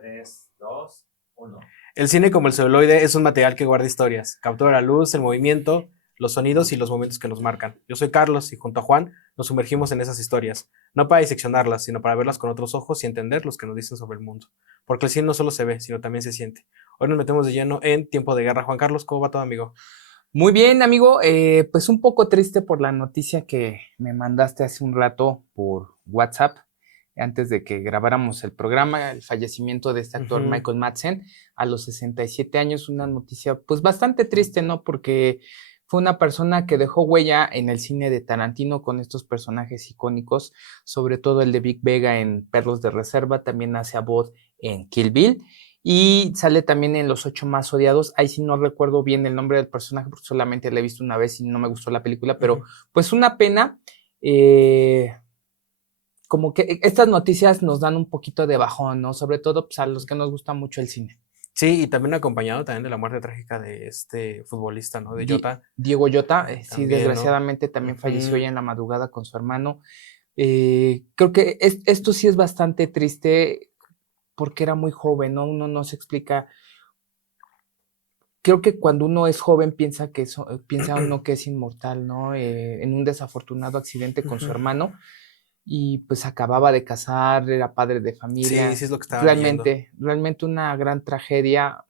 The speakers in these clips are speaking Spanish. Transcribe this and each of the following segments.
3, 2, 1. El cine, como el celuloide, es un material que guarda historias. Captura la luz, el movimiento, los sonidos y los momentos que nos marcan. Yo soy Carlos y junto a Juan nos sumergimos en esas historias, no para diseccionarlas, sino para verlas con otros ojos y entender los que nos dicen sobre el mundo. Porque el cine no solo se ve, sino también se siente. Hoy nos metemos de lleno en Tiempo de Guerra. Juan Carlos, ¿cómo va todo, amigo? Muy bien, amigo. Pues un poco triste por la noticia que me mandaste hace un rato por WhatsApp, antes de que grabáramos el programa, el fallecimiento de este actor Michael Madsen a los 67 años, una noticia pues bastante triste, ¿no? Porque fue una persona que dejó huella en el cine de Tarantino con estos personajes icónicos, sobre todo el de Vic Vega en Perros de Reserva, también hace a voz en Kill Bill. Y sale también en Los Ocho Más Odiados. Ahí sí no recuerdo bien el nombre del personaje porque solamente la he visto una vez y no me gustó la película, pero pues una pena. Como que estas noticias nos dan un poquito de bajón, ¿no? Sobre todo pues, a los que nos gusta mucho el cine. Sí, y también acompañado también de la muerte trágica de este futbolista, ¿no? De Jota. Diego Jota, sí, También, desgraciadamente también falleció ya en la madrugada con su hermano. Creo que esto sí es bastante triste porque era muy joven, ¿no? Uno no se explica. Creo que cuando uno es joven piensa uno que es inmortal, ¿no? En un desafortunado accidente con su hermano y pues acababa de casar, era padre de familia. Sí, sí es lo que estaba leyendo. Realmente una gran tragedia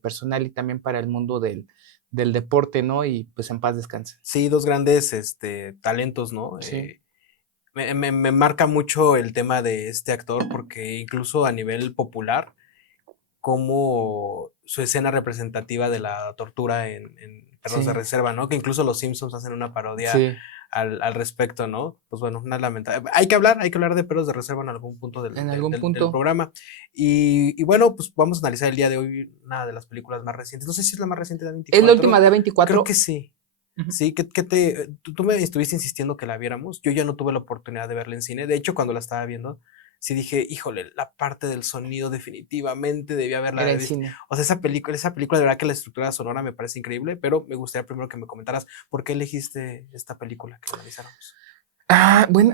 personal y también para el mundo del deporte, ¿no? Y pues en paz descanse. Sí, dos grandes talentos, ¿no? Sí. Me marca mucho el tema de este actor porque incluso a nivel popular, como su escena representativa de la tortura en Perros de Sí. Reserva, ¿no? Que incluso los Simpsons hacen una parodia Sí. al respecto, ¿no? Pues bueno, una lamentable. Hay que hablar de Perros de Reserva en algún punto En algún del punto. programa. Y bueno, pues vamos a analizar el día de hoy una de las películas más recientes. No sé si es la más reciente de A24. ¿Es la última de A24? Creo que sí. Sí, tú me estuviste insistiendo que la viéramos. Yo ya no tuve la oportunidad de verla en cine. De hecho, cuando la estaba viendo, sí dije, híjole, la parte del sonido definitivamente debía haberla Era en visto. cine. O sea, esa película, de verdad que la estructura sonora me parece increíble, pero me gustaría primero que me comentaras por qué elegiste esta película que analizáramos.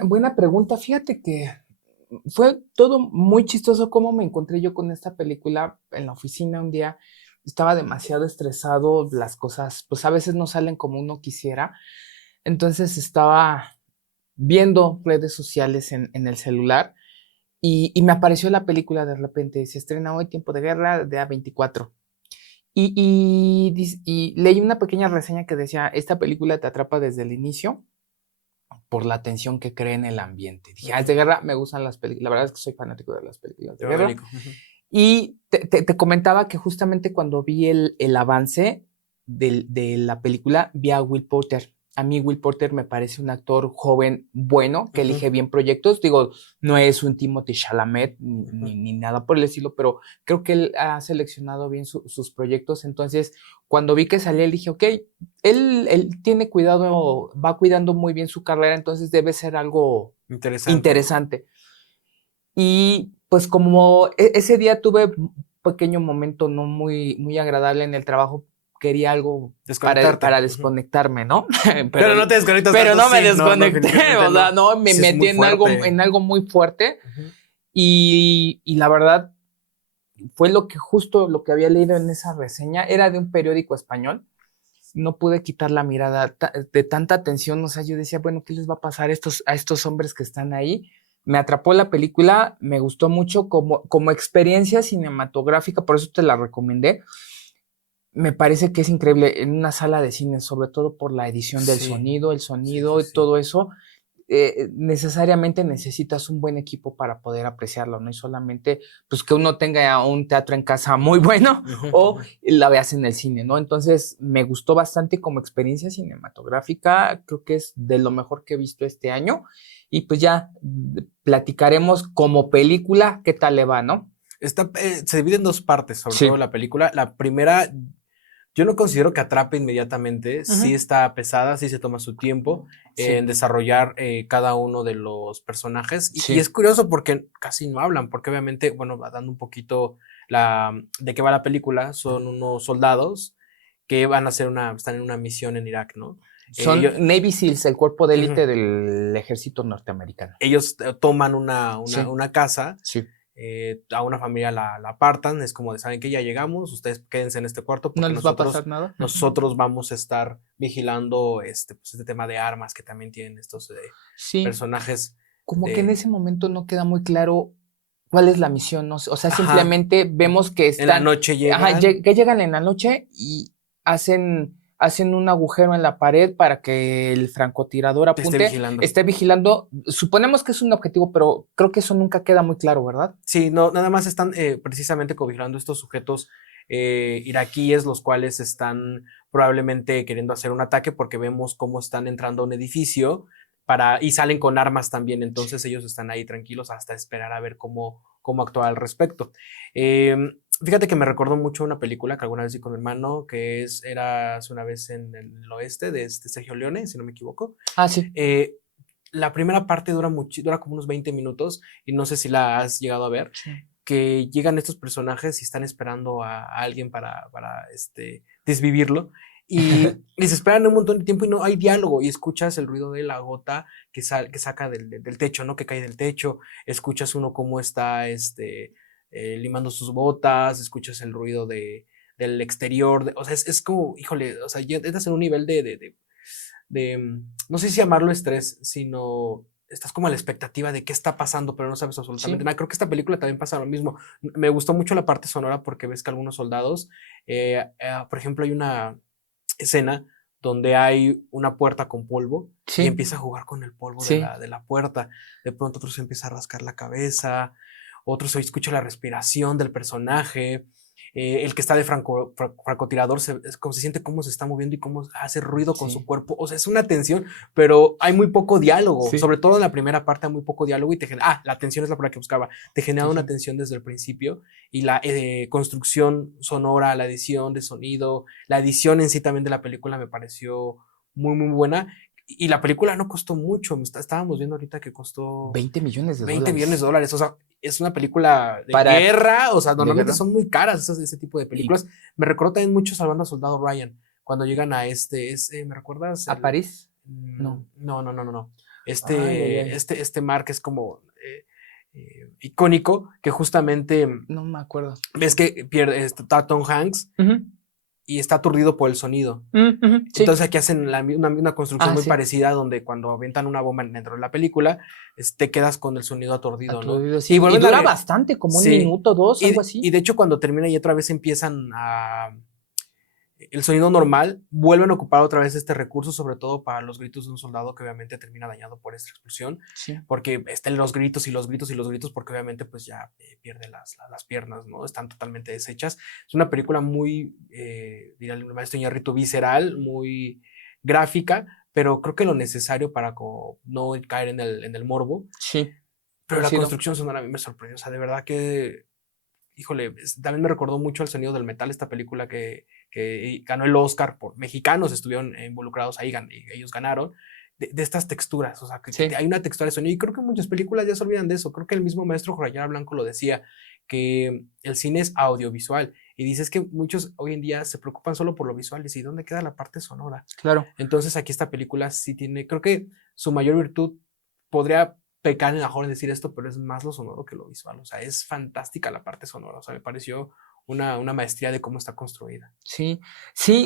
Buena pregunta. Fíjate que fue todo muy chistoso cómo me encontré yo con esta película en la oficina un día. Estaba demasiado estresado, las cosas pues a veces no salen como uno quisiera. Entonces estaba viendo redes sociales en el celular y me apareció la película de repente. Se estrena hoy Tiempo de Guerra de A24. Y leí una pequeña reseña que decía, esta película te atrapa desde el inicio por la tensión que crea en el ambiente. Dije, es de guerra, me gustan las películas. La verdad es que soy fanático de las películas de guerra. Y te comentaba que justamente cuando vi el avance de la película, vi a Will Porter. A mí Will Porter me parece un actor joven bueno, que elige bien proyectos. Digo, no es un Timothée Chalamet ni nada por el estilo, pero creo que él ha seleccionado bien sus proyectos. Entonces, cuando vi que salía, dije, ok, él tiene cuidado, va cuidando muy bien su carrera, entonces debe ser algo interesante. Y pues como ese día tuve un pequeño momento no muy agradable en el trabajo, quería algo para desconectarme, ¿no? pero no te desconectas pero tanto, no me sí, desconecté, no, o sea, no, me sí metí en algo muy fuerte y la verdad fue justo lo que había leído en esa reseña, era de un periódico español. No pude quitar la mirada de tanta tensión, o sea, yo decía, bueno, ¿qué les va a pasar a estos hombres que están ahí? Me atrapó la película, me gustó mucho como experiencia cinematográfica, por eso te la recomendé. Me parece que es increíble en una sala de cine, sobre todo por la edición del sonido, el sonido y todo eso. Necesariamente necesitas un buen equipo para poder apreciarlo, no es solamente pues que uno tenga un teatro en casa muy bueno o la veas en el cine, ¿no? Entonces me gustó bastante como experiencia cinematográfica, creo que es de lo mejor que he visto este año y pues ya platicaremos como película qué tal le va, ¿no? Se divide en dos partes, sobre todo la película. La primera, yo no considero que atrape inmediatamente, sí está pesada, sí se toma su tiempo en desarrollar cada uno de los personajes y es curioso porque casi no hablan, porque obviamente, bueno, dando un poquito de qué va la película, son unos soldados que van a están en una misión en Irak, ¿no? Son Navy SEALs, el cuerpo de élite del ejército norteamericano. Ellos toman una casa a una familia la apartan, es como de, ¿saben qué? Ya llegamos, ustedes quédense en este cuarto porque no les va a pasar nada. Nosotros vamos a estar vigilando pues, este tema de armas que también tienen estos personajes. Como que en ese momento no queda muy claro cuál es la misión, ¿no? O sea, simplemente vemos que están... En la noche llegan. Que llegan en la noche y hacen un agujero en la pared para que el francotirador apunte, esté vigilando. Suponemos que es un objetivo, pero creo que eso nunca queda muy claro, ¿verdad? Sí, no, nada más están precisamente vigilando estos sujetos iraquíes, los cuales están probablemente queriendo hacer un ataque porque vemos cómo están entrando a un edificio y salen con armas también, entonces ellos están ahí tranquilos hasta esperar a ver cómo actuar al respecto. Fíjate que me recordó mucho una película que alguna vez vi con mi hermano, que era hace una vez en el oeste, de Sergio Leone, si no me equivoco. Ah, sí. La primera parte dura como unos 20 minutos y no sé si la has llegado a ver, sí. Que llegan estos personajes y están esperando a alguien para desvivirlo y se esperan un montón de tiempo y no hay diálogo y escuchas el ruido de la gota que saca del techo, ¿no? Que cae del techo, escuchas uno cómo está limando sus botas, escuchas el ruido del exterior, o sea, es como, híjole, o sea, ya estás en un nivel de no sé si llamarlo estrés, sino estás como a la expectativa de qué está pasando, pero no sabes absolutamente nada. Creo que esta película también pasa lo mismo. Me gustó mucho la parte sonora porque ves que algunos soldados, por ejemplo, hay una escena donde hay una puerta con polvo y empieza a jugar con el polvo de la puerta. De pronto otro se empieza a rascar la cabeza, otro se escucha la respiración del personaje. El que está de francotirador se siente cómo se está moviendo y cómo hace ruido con su cuerpo. O sea, es una tensión, pero hay muy poco diálogo. Sobre todo en la primera parte hay muy poco diálogo y te genera... la tensión es la palabra que buscaba. Te genera una tensión desde el principio y la construcción sonora, la edición de sonido, la edición en sí también de la película me pareció muy, muy buena. Y la película no costó mucho. Estábamos viendo ahorita que costó... 20 millones de dólares. 20 millones de dólares. O sea, es una película de guerra. O sea, normalmente son muy caras ese tipo de películas. Me recuerdo también mucho Salvando al Soldado Ryan. Cuando llegan a ¿me recuerdas? ¿A París? No. Este mar que es como icónico, que justamente... No me acuerdo. Ves que está Tom Hanks. Y está aturdido por el sonido. Entonces aquí hacen una construcción muy parecida donde cuando avientan una bomba dentro de la película, te quedas con el sonido aturdido, ¿no? Sí. Y dura bastante, como un minuto, dos, algo así. Y de hecho cuando termina y otra vez empiezan el sonido normal, vuelven a ocupar otra vez este recurso, sobre todo para los gritos de un soldado que obviamente termina dañado por esta explosión, porque están los gritos y los gritos y los gritos, porque obviamente pues ya pierde las piernas, ¿no? Están totalmente deshechas. Es una película muy, diría el maestro Iñárritu, visceral, muy gráfica, pero creo que lo necesario para no caer en el morbo. Sí. Pero la construcción sonora a mí me sorprendió, o sea, de verdad que... Híjole, también me recordó mucho El Sonido del Metal, esta película que ganó el Oscar por mexicanos, estuvieron involucrados ahí, ellos ganaron, de estas texturas, o sea, que hay una textura de sonido, y creo que muchas películas ya se olvidan de eso. Creo que el mismo maestro Jorayara Blanco lo decía, que el cine es audiovisual, y dices que muchos hoy en día se preocupan solo por lo visual, y ¿dónde queda la parte sonora? Claro. Entonces aquí esta película sí tiene, creo que su mayor virtud podría pecar en mejor en decir esto, pero es más lo sonoro que lo visual. O sea, es fantástica la parte sonora. O sea, me pareció una maestría de cómo está construida. Sí,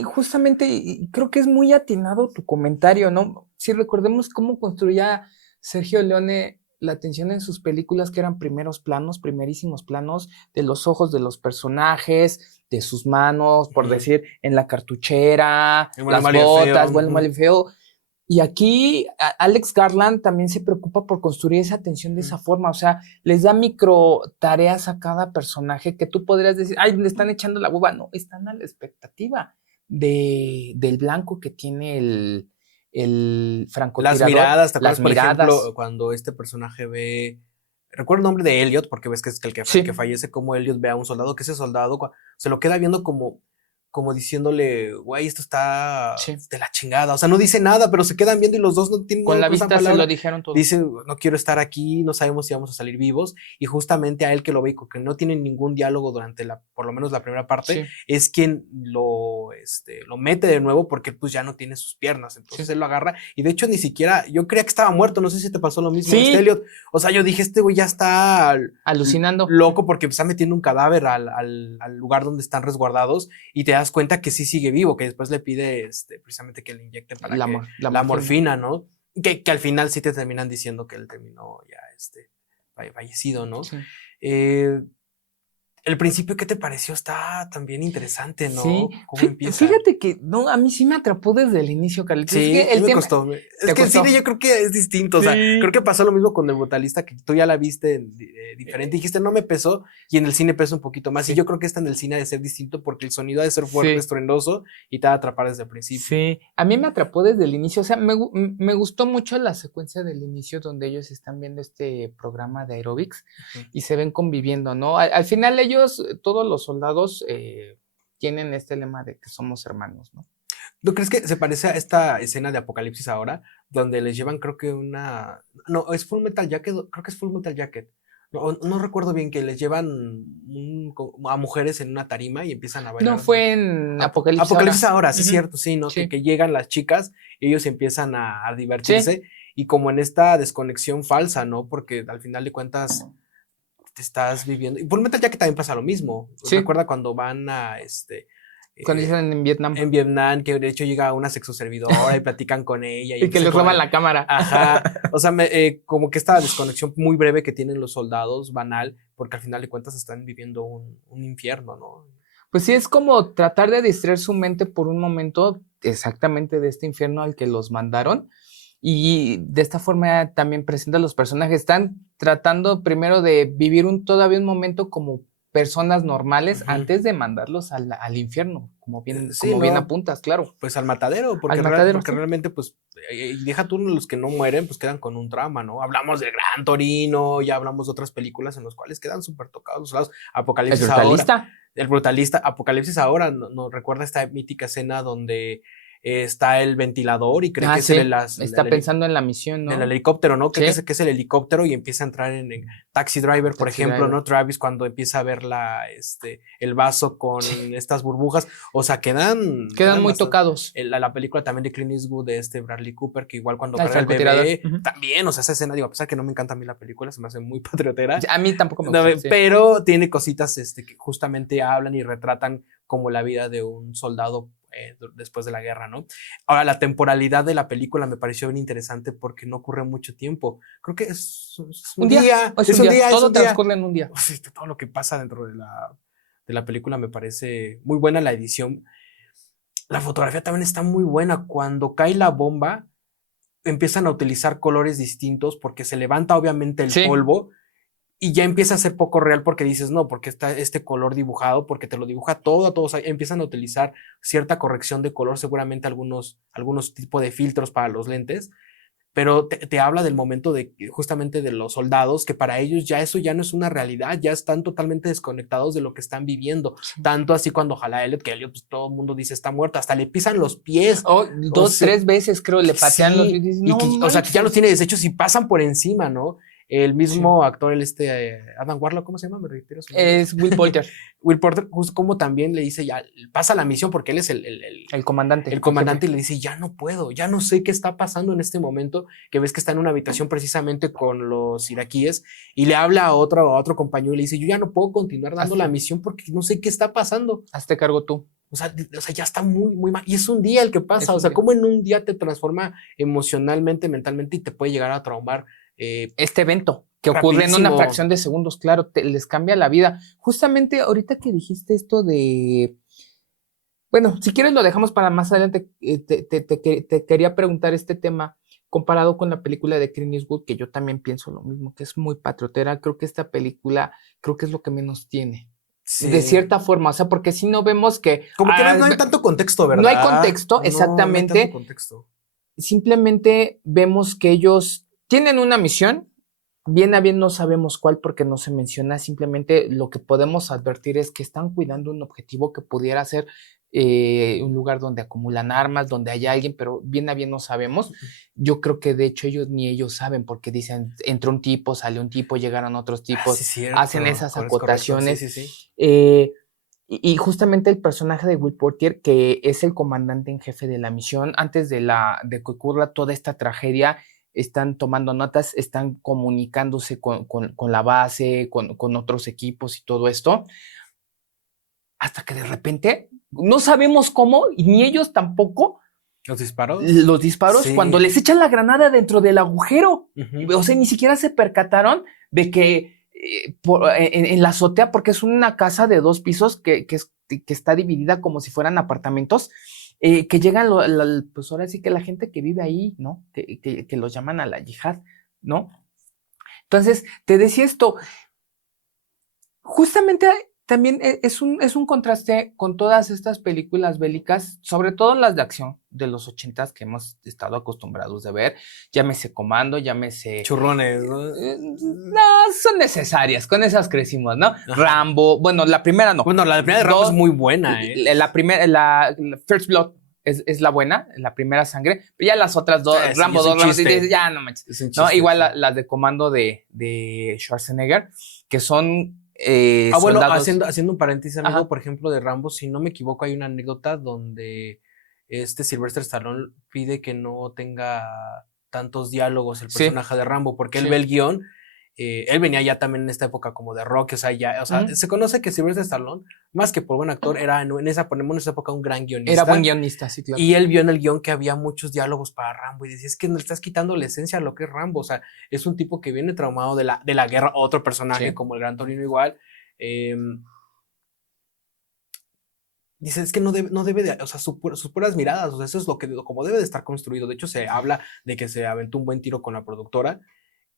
justamente, y creo que es muy atinado tu comentario, ¿no? Si recordemos cómo construía Sergio Leone la atención en sus películas, que eran primerísimos planos de los ojos de los personajes, de sus manos, por decir, en la cartuchera, las botas, bueno, mal y feo. Y aquí Alex Garland también se preocupa por construir esa tensión de esa forma, o sea, les da micro tareas a cada personaje que tú podrías decir, ay, le están echando la hueva. No, están a la expectativa del blanco que tiene el francotirador. Las miradas, ¿te acuerdas, por ejemplo, cuando este personaje ve... Recuerdo el nombre de Elliot, porque ves que es el que fallece, como Elliot ve a un soldado, que ese soldado se lo queda viendo como como diciéndole, güey, esto está Sí. de la chingada. O sea, no dice nada, pero se quedan viendo y los dos no tienen Con la cruzan vista se palabra. lo dijeron todo. Dicen, no quiero estar aquí, no sabemos si vamos a salir vivos. Y justamente a él que lo ve, que no tiene ningún diálogo durante por lo menos la primera parte, Sí. es quien lo mete de nuevo porque pues ya no tiene sus piernas. Entonces Sí. él lo agarra. Y de hecho ni siquiera, yo creía que estaba muerto, no sé si te pasó lo mismo, Sí. Elliot. O sea, yo dije, este güey ya está Alucinando. loco porque está metiendo un cadáver al lugar donde están resguardados y te das cuenta que sí sigue vivo, que después le pide precisamente que le inyecten para la morfina, ¿no? Que al final sí te terminan diciendo que él terminó ya fallecido, ¿no? Sí. El principio, ¿qué te pareció? Está también interesante, ¿no? Sí. ¿Cómo empieza? Fíjate que no, a mí sí me atrapó desde el inicio, Carlitos. Sí, es que el me tema costó. Es ¿te que el costó? cine yo creo que es distinto. Sí. O sea, creo que pasó lo mismo con El Brutalista, que tú ya la viste diferente. Dijiste, no me pesó, y en el cine pesa un poquito más. Sí. Y yo creo que esta en el cine ha de ser distinto porque el sonido ha de ser fuerte, Sí. estruendoso, y te va a atrapar desde el principio. Sí, a mí me atrapó desde el inicio. O sea, me gustó mucho la secuencia del inicio donde ellos están viendo este programa de aeróbics y se ven conviviendo, ¿no? Al final ellos, todos los soldados, tienen este lema de que somos hermanos, ¿no? ¿Tú crees que se parece a esta escena de Apocalipsis ahora, donde les llevan, creo que no, es Full Metal Jacket, creo que es Full Metal Jacket. No recuerdo bien, que les llevan a mujeres en una tarima y empiezan a bailar. No, fue en Apocalipsis ahora, sí, cierto, sí, ¿no? Sí. Que llegan las chicas y ellos empiezan a divertirse, sí. Y como en esta desconexión falsa, ¿no? Porque al final de cuentas te estás viviendo. Y Full Metal Jacket también pasa lo mismo. Sí. Recuerda cuando van a cuando están en Vietnam. En Vietnam, que de hecho llega una sexoservidora y platican con ella. Y que les roban la cámara. Ajá. O sea, como que esta desconexión muy breve que tienen los soldados, banal, porque al final de cuentas están viviendo un infierno, ¿no? Pues sí, es como tratar de distraer su mente por un momento exactamente de este infierno al que los mandaron. Y de esta forma también presenta a los personajes. Están tratando primero de vivir todavía un momento como personas normales antes de mandarlos al infierno, como bien apuntas, claro. Pues al matadero, porque realmente, pues, deja tú los que no mueren, pues quedan con un trauma, ¿no? Hablamos de Gran Torino, ya hablamos de otras películas en las cuales quedan súper tocados los lados. Apocalipsis ahora. El Brutalista, Apocalipsis ahora, nos recuerda esta mítica escena donde está el ventilador y cree que sí. está pensando en la misión, ¿no? En el helicóptero, ¿no? Sí. Que es el helicóptero y empieza a entrar en Taxi Driver, por ejemplo, ¿no? Travis, cuando empieza a ver el vaso con estas burbujas, o sea, quedan muy tocados. La película también de Clint Eastwood, de Bradley Cooper, que igual cuando carga el bebé, también, o sea, esa escena, digo, a pesar que no me encanta a mí la película, se me hace muy patriotera. A mí tampoco me gusta. Pero tiene cositas que justamente hablan y retratan como la vida de un soldado después de la guerra, ¿no? Ahora, la temporalidad de la película me pareció bien interesante porque no ocurre mucho tiempo. Creo que es un día. Es un día. Todo transcurre en un día. Todo lo que pasa dentro de la película me parece muy buena. La edición. La fotografía también está muy buena. Cuando cae la bomba, empiezan a utilizar colores distintos porque se levanta obviamente el polvo. Y ya empieza a ser poco real porque dices, no, porque está este color dibujado, porque te lo dibuja todo, todos empiezan a utilizar cierta corrección de color, seguramente algunos tipos de filtros para los lentes, pero te habla del momento justamente de los soldados, que para ellos ya eso ya no es una realidad, ya están totalmente desconectados de lo que están viviendo, tanto así cuando jala a Elliot, que Elliot, pues todo el mundo dice está muerto, hasta le pisan los pies. Tres veces creo, le patean los pies. O sea, que ya los tiene deshechos y pasan por encima, ¿no? El mismo actor, Adam Warlock, ¿cómo se llama? Me reitero. Es Will Poulter. Will Poulter, justo como también le dice, ya, pasa la misión porque él es el comandante. El comandante y le dice, ya no puedo, ya no sé qué está pasando en este momento, que ves que está en una habitación precisamente con los iraquíes y le habla a otro compañero y le dice, yo ya no puedo continuar dando la misión porque no sé qué está pasando. Hazte cargo tú. O sea, ya está muy, muy mal. Y es un día el que pasa. O sea, cómo en un día te transforma emocionalmente, mentalmente y te puede llegar a traumar. Este evento que ocurre en una fracción de segundos, claro, les cambia la vida. Justamente ahorita que dijiste esto de... Bueno, si quieres lo dejamos para más adelante. Te quería preguntar este tema comparado con la película de Clint Eastwood, que yo también pienso lo mismo, que es muy patriotera. Creo que esta película, es lo que menos tiene. Sí. De cierta forma, o sea, porque si no vemos que... Como que no hay tanto contexto, ¿verdad? No hay contexto, exactamente. No hay tanto contexto. Simplemente vemos que ellos tienen una misión, bien a bien no sabemos cuál porque no se menciona, simplemente lo que podemos advertir es que están cuidando un objetivo que pudiera ser un lugar donde acumulan armas, donde hay alguien, pero bien a bien no sabemos. Yo creo que de hecho ellos saben, porque dicen, entró un tipo, salió un tipo, llegaron otros tipos, sí, cierto. hacen esas acotaciones. Sí, sí, sí. Y justamente el personaje de Will Portier, que es el comandante en jefe de la misión, antes de que ocurra toda esta tragedia, están tomando notas, están comunicándose con la base, con otros equipos y todo esto, hasta que de repente, no sabemos cómo, ni ellos tampoco, ¿Los disparos? Los disparos, sí. Cuando les echan la granada dentro del agujero. Uh-huh. O sea, ni siquiera se percataron de que en la azotea, porque es una casa de 2 pisos que está dividida como si fueran apartamentos, que llegan, pues ahora sí que la gente que vive ahí, ¿no? Que los llaman a la yihad, ¿no? Entonces, te decía esto, justamente también es un contraste con todas estas películas bélicas, sobre todo las de acción de los 80s que hemos estado acostumbrados de ver, llámese Comando, llámese... Churrones, ¿no? No, son necesarias, con esas crecimos, ¿no? Ajá. Rambo, bueno, la primera no. Bueno, la primera de Rambo es muy buena, ¿eh? La First Blood es la buena, la primera sangre, pero ya las otras dos, sí, Rambo 2, Rambo 3, ya no manches. Chiste, ¿no? Igual las de Comando de Schwarzenegger, que son... bueno, soldados. haciendo un paréntesis, amigo, Ajá. por ejemplo, de Rambo, si no me equivoco, hay una anécdota donde Sylvester Stallone pide que no tenga tantos diálogos el personaje de Rambo, porque él ve el guión, él venía ya también en esta época como de Rock, se conoce que Sylvester Stallone, más que por buen actor, era en esa época un gran guionista. Era buen guionista, sí, claro. Y él vio en el guión que había muchos diálogos para Rambo y decía, es que no le estás quitando la esencia a lo que es Rambo, o sea, es un tipo que viene traumado de la guerra, otro personaje como el Gran Torino igual. Dice, es que no debe de, o sea, sus puras miradas, o sea, eso es como debe de estar construido. De hecho, se habla de que se aventó un buen tiro con la productora.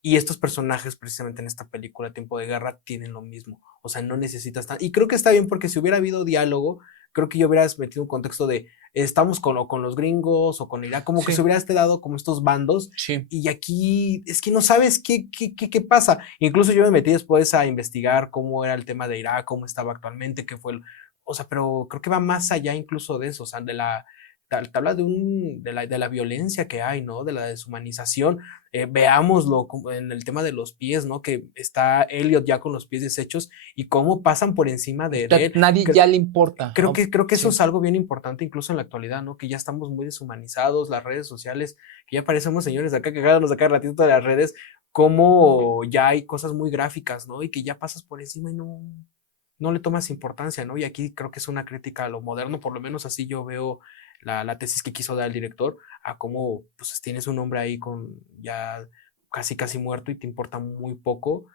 Y estos personajes, precisamente en esta película Tiempo de Guerra, tienen lo mismo. O sea, no necesitas tan... Y creo que está bien porque si hubiera habido diálogo, creo que yo hubieras metido un contexto de estamos con los gringos o con Irak, como que se hubieras dado como estos bandos. Sí. Y aquí es que no sabes qué pasa. Incluso yo me metí después a investigar cómo era el tema de Irak, cómo estaba actualmente, qué fue... O sea, pero creo que va más allá incluso de eso, o sea, te habla de la violencia que hay, ¿no? De la deshumanización. Veámoslo en el tema de los pies, ¿no? Que está Elliot ya con los pies deshechos y cómo pasan por encima de él. Nadie ya le importa. Creo que eso es algo bien importante incluso en la actualidad, ¿no? Que ya estamos muy deshumanizados, las redes sociales, que ya parecemos señores de acá, que nos sacar ratito de las redes, como ya hay cosas muy gráficas, ¿no? Y que ya pasas por encima y no le tomas importancia, ¿no? Y aquí creo que es una crítica a lo moderno, por lo menos así yo veo la tesis que quiso dar el director, a cómo pues tienes un hombre ahí con ya casi muerto y te importa muy poco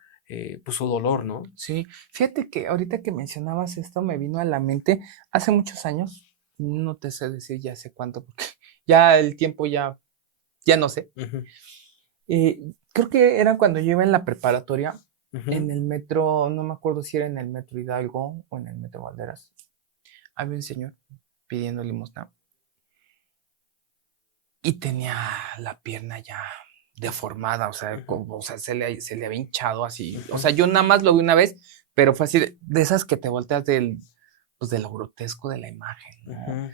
pues su dolor, ¿no? Sí, fíjate que ahorita que mencionabas esto me vino a la mente hace muchos años, no te sé decir ya hace cuánto, porque ya el tiempo ya no sé. Uh-huh. Creo que era cuando yo iba en la preparatoria, uh-huh, en el metro, no me acuerdo si era en el metro Hidalgo o en el metro Valderas, había un señor pidiendo limosna y tenía la pierna ya deformada, o sea, se le había hinchado así. O sea, yo nada más lo vi una vez, pero fue así de esas que te volteas de lo grotesco de la imagen, ¿no?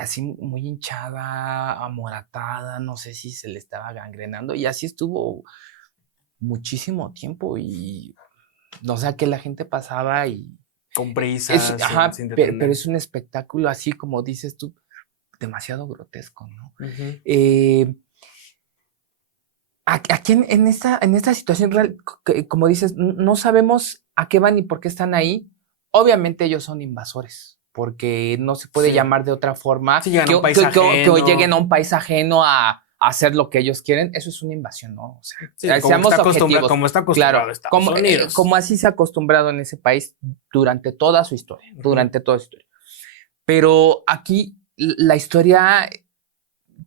Así muy hinchada, amoratada, no sé si se le estaba gangrenando, y así estuvo muchísimo tiempo, y o sea, que la gente pasaba y... con prisas, sin pero es un espectáculo así, como dices tú, demasiado grotesco, ¿no? Uh-huh. Aquí en esta situación real, como dices, no sabemos a qué van y por qué están ahí. Obviamente ellos son invasores, porque no se puede llamar de otra forma que lleguen a un país ajeno a hacer lo que ellos quieren. Eso es una invasión, ¿no? O sea, seamos objetivos. Como está acostumbrado Estados Unidos. Como así se ha acostumbrado en ese país durante toda su historia, uh-huh, Pero aquí la historia...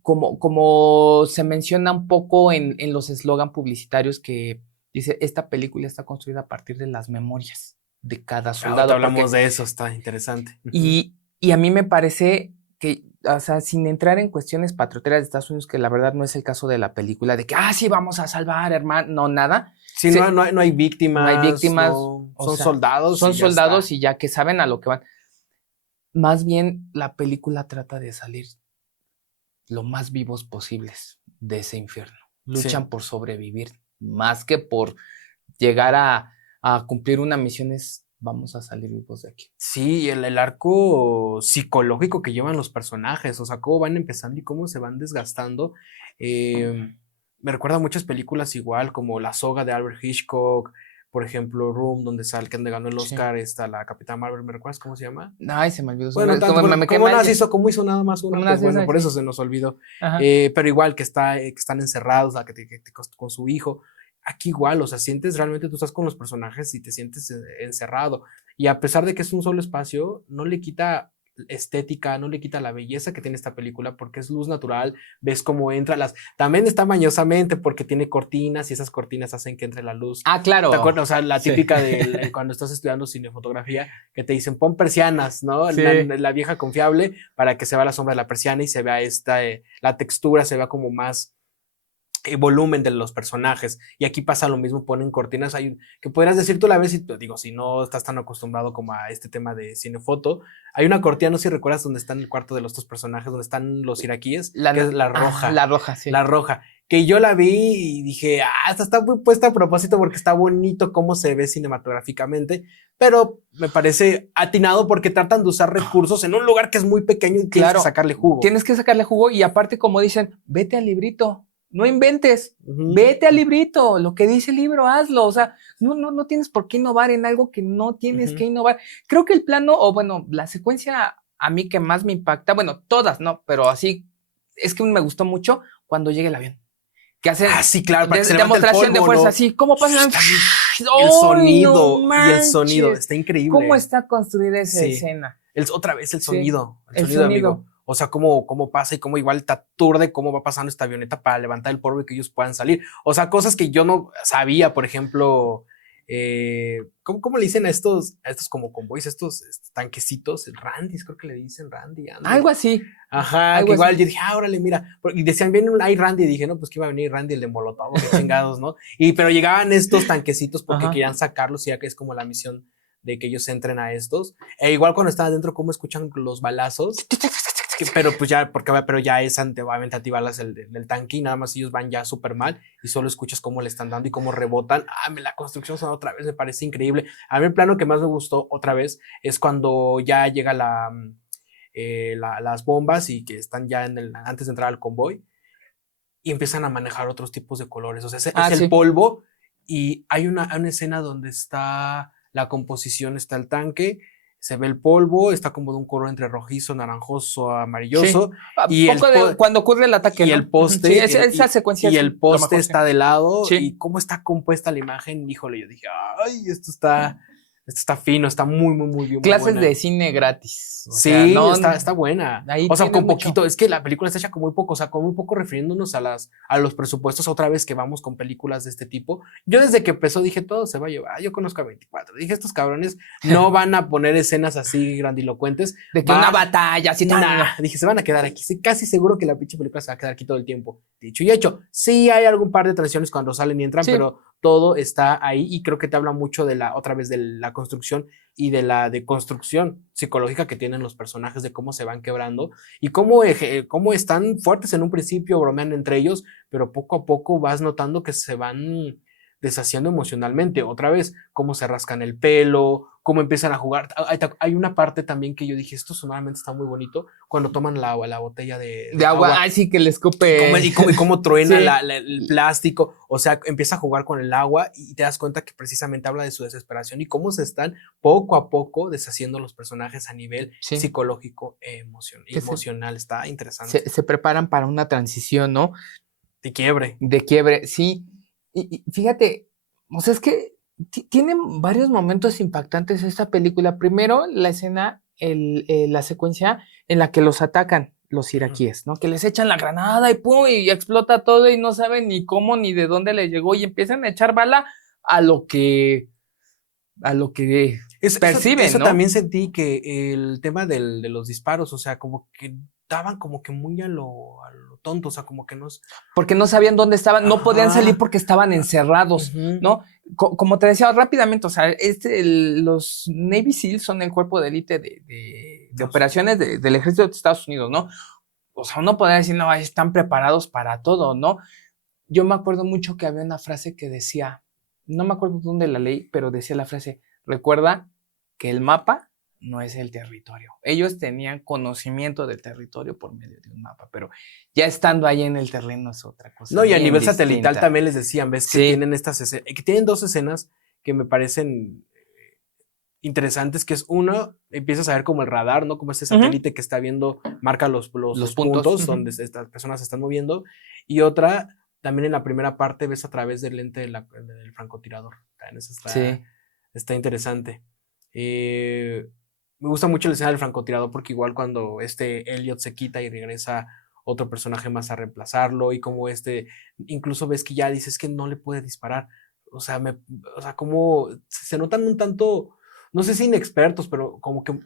Como se menciona un poco en los eslogan publicitarios, que dice, esta película está construida a partir de las memorias de cada soldado. Hablamos de eso, está interesante. Y a mí me parece que, o sea, sin entrar en cuestiones patrioteras de Estados Unidos, que la verdad no es el caso de la película, de que, sí, vamos a salvar, hermano, no, nada. Sí, no hay víctimas. No hay víctimas. Son soldados. Son soldados y ya que saben a lo que van. más bien la película trata de salir lo más vivos posibles de ese infierno. Luchan por sobrevivir, más que por llegar a cumplir una misión, vamos a salir vivos de aquí. Sí, el arco psicológico que llevan los personajes, o sea, cómo van empezando y cómo se van desgastando. Me recuerda a muchas películas igual, como La Soga de Albert Hitchcock, por ejemplo, Room, donde ganó el Oscar, la Capitana Marvel, ¿me recuerdas cómo se llama? Ay, se me olvidó. Bueno, ¿cómo hizo nada más una? Pues bueno, por eso se nos olvidó. Pero igual que están encerrados, con su hijo. Aquí igual, o sea, sientes realmente, tú estás con los personajes y te sientes encerrado. Y a pesar de que es un solo espacio, no le quita estética, no le quita la belleza que tiene esta película, porque es luz natural, ves cómo entra también está mañosamente porque tiene cortinas y esas cortinas hacen que entre la luz. Ah, claro. ¿Te acuerdas? O sea, la típica de cuando estás estudiando cinefotografía, que te dicen pon persianas, ¿no? Sí. La vieja confiable para que se vea la sombra de la persiana y se vea la textura, se vea como más volumen de los personajes, y aquí pasa lo mismo, ponen cortinas, que podrías decir tú la vez, y digo, si no estás tan acostumbrado como a este tema de cinefoto, hay una cortina, no sé si recuerdas, donde está en el cuarto de los dos personajes, donde están los iraquíes, que es la roja. La roja, sí. La roja, que yo la vi y dije, esta está muy puesta a propósito porque está bonito cómo se ve cinematográficamente, pero me parece atinado porque tratan de usar recursos en un lugar que es muy pequeño y tienes que sacarle jugo. Tienes que sacarle jugo, y aparte, como dicen, vete al librito. No inventes, vete al librito, lo que dice el libro, hazlo. O sea, no tienes por qué innovar en algo que no tienes que innovar. Creo que el plano, o bueno, la secuencia a mí que más me impacta, bueno, todas, ¿no? Pero así, es que me gustó mucho cuando llega el avión. Que hacen sí, claro, para que se demostración el polvo, de fuerza, ¿no? así, ¿cómo pasa? El sonido, y el sonido, está increíble. ¿Cómo está construida esa escena? Otra vez el sonido, amigo. O sea, cómo pasa y cómo igual te aturde cómo va pasando esta avioneta para levantar el polvo y que ellos puedan salir. O sea, cosas que yo no sabía, por ejemplo, ¿cómo le dicen a estos como convoys, estos tanquecitos? Randys, creo que le dicen Randy. Algo así. Ajá, algo que igual así. yo dije, órale, mira. Y decían, viene hay Randy, y dije, no, pues que iba a venir Randy, el de Molotov, qué chingados, ¿no? Pero llegaban estos tanquecitos porque querían sacarlos, y ya que es como la misión de que ellos entren a estos. Igual cuando están adentro, cómo escuchan los balazos. Pero pues ya, pero ya es obviamente antibalas del tanque, y nada más ellos van ya súper mal y solo escuchas cómo le están dando y cómo rebotan. La construcción son otra vez, me parece increíble. A mí el plano que más me gustó otra vez es cuando ya llega las bombas y que están ya antes de entrar al convoy y empiezan a manejar otros tipos de colores. O sea, es el polvo, y hay una escena donde está la composición, está el tanque, se ve el polvo, está como de un color entre rojizo, naranjoso, amarilloso. Sí. Y cuando ocurre el ataque. Y el poste. Sí, esa secuencia. Y el poste está de lado. Sí. Y cómo está compuesta la imagen, híjole, yo dije, ay, esto está fino, está muy, muy, muy bien. Clases de cine gratis. Sí, está buena. O sea, con poquito, es que la película está hecha con muy poco, o sea, con muy poco refiriéndonos a los presupuestos, otra vez que vamos con películas de este tipo. Yo desde que empezó dije, todo se va a llevar. Yo conozco a 24. Dije, estos cabrones no van a poner escenas así grandilocuentes. De que una batalla, así nada. Dije, se van a quedar aquí. Estoy casi seguro que la pinche película se va a quedar aquí todo el tiempo. Dicho y hecho, sí hay algún par de transiciones cuando salen y entran, pero todo está ahí, y creo que te habla mucho otra vez de la construcción y de la deconstrucción psicológica que tienen los personajes, de cómo se van quebrando y cómo están fuertes en un principio, bromean entre ellos, pero poco a poco vas notando que se van deshaciendo emocionalmente. Otra vez, cómo se rascan el pelo, cómo empiezan a jugar. Hay una parte también que yo dije, esto sonoramente está muy bonito, cuando toman la botella de agua. Ay, sí, que le escupe. Y cómo truena el plástico. O sea, empieza a jugar con el agua y te das cuenta que precisamente habla de su desesperación y cómo se están poco a poco deshaciendo los personajes a nivel psicológico, emocional. Está interesante. Se preparan para una transición, ¿no? De quiebre, sí. Y fíjate, o sea, es que tiene varios momentos impactantes esta película. Primero, la escena, la secuencia en la que los atacan los iraquíes, ¿no? Que les echan la granada y ¡pum! Y explota todo y no saben ni cómo ni de dónde les llegó, y empiezan a echar bala a lo que perciben, eso ¿no? También sentí que el tema de los disparos, o sea, como que daban como que muy a lo tonto, o sea, como que porque no sabían dónde estaban, no podían salir porque estaban encerrados, ¿no? Como te decía rápidamente, o sea, los Navy SEALs son el cuerpo de élite de operaciones del ejército de Estados Unidos, ¿no? O sea, uno podría decir, no, están preparados para todo, ¿no? Yo me acuerdo mucho que había una frase que decía, no me acuerdo dónde la leí, pero decía la frase, recuerda que el mapa no es el territorio. Ellos tenían conocimiento del territorio por medio de un mapa, pero ya estando ahí en el terreno es otra cosa. No, y a nivel distinta. satelital también les decían, ves que tienen estas escenas, que tienen 2 escenas que me parecen interesantes, que es uno, empiezas a ver como el radar, ¿no? Como este satélite que está viendo, marca los puntos donde estas personas se están moviendo, y otra, también en la primera parte ves a través del lente del francotirador. Eso está interesante. Me gusta mucho la escena del francotirador porque igual cuando Elliot se quita y regresa otro personaje más a reemplazarlo, y como incluso ves que ya dices que no le puede disparar. O sea, como se notan un tanto, no sé si inexpertos, pero como que se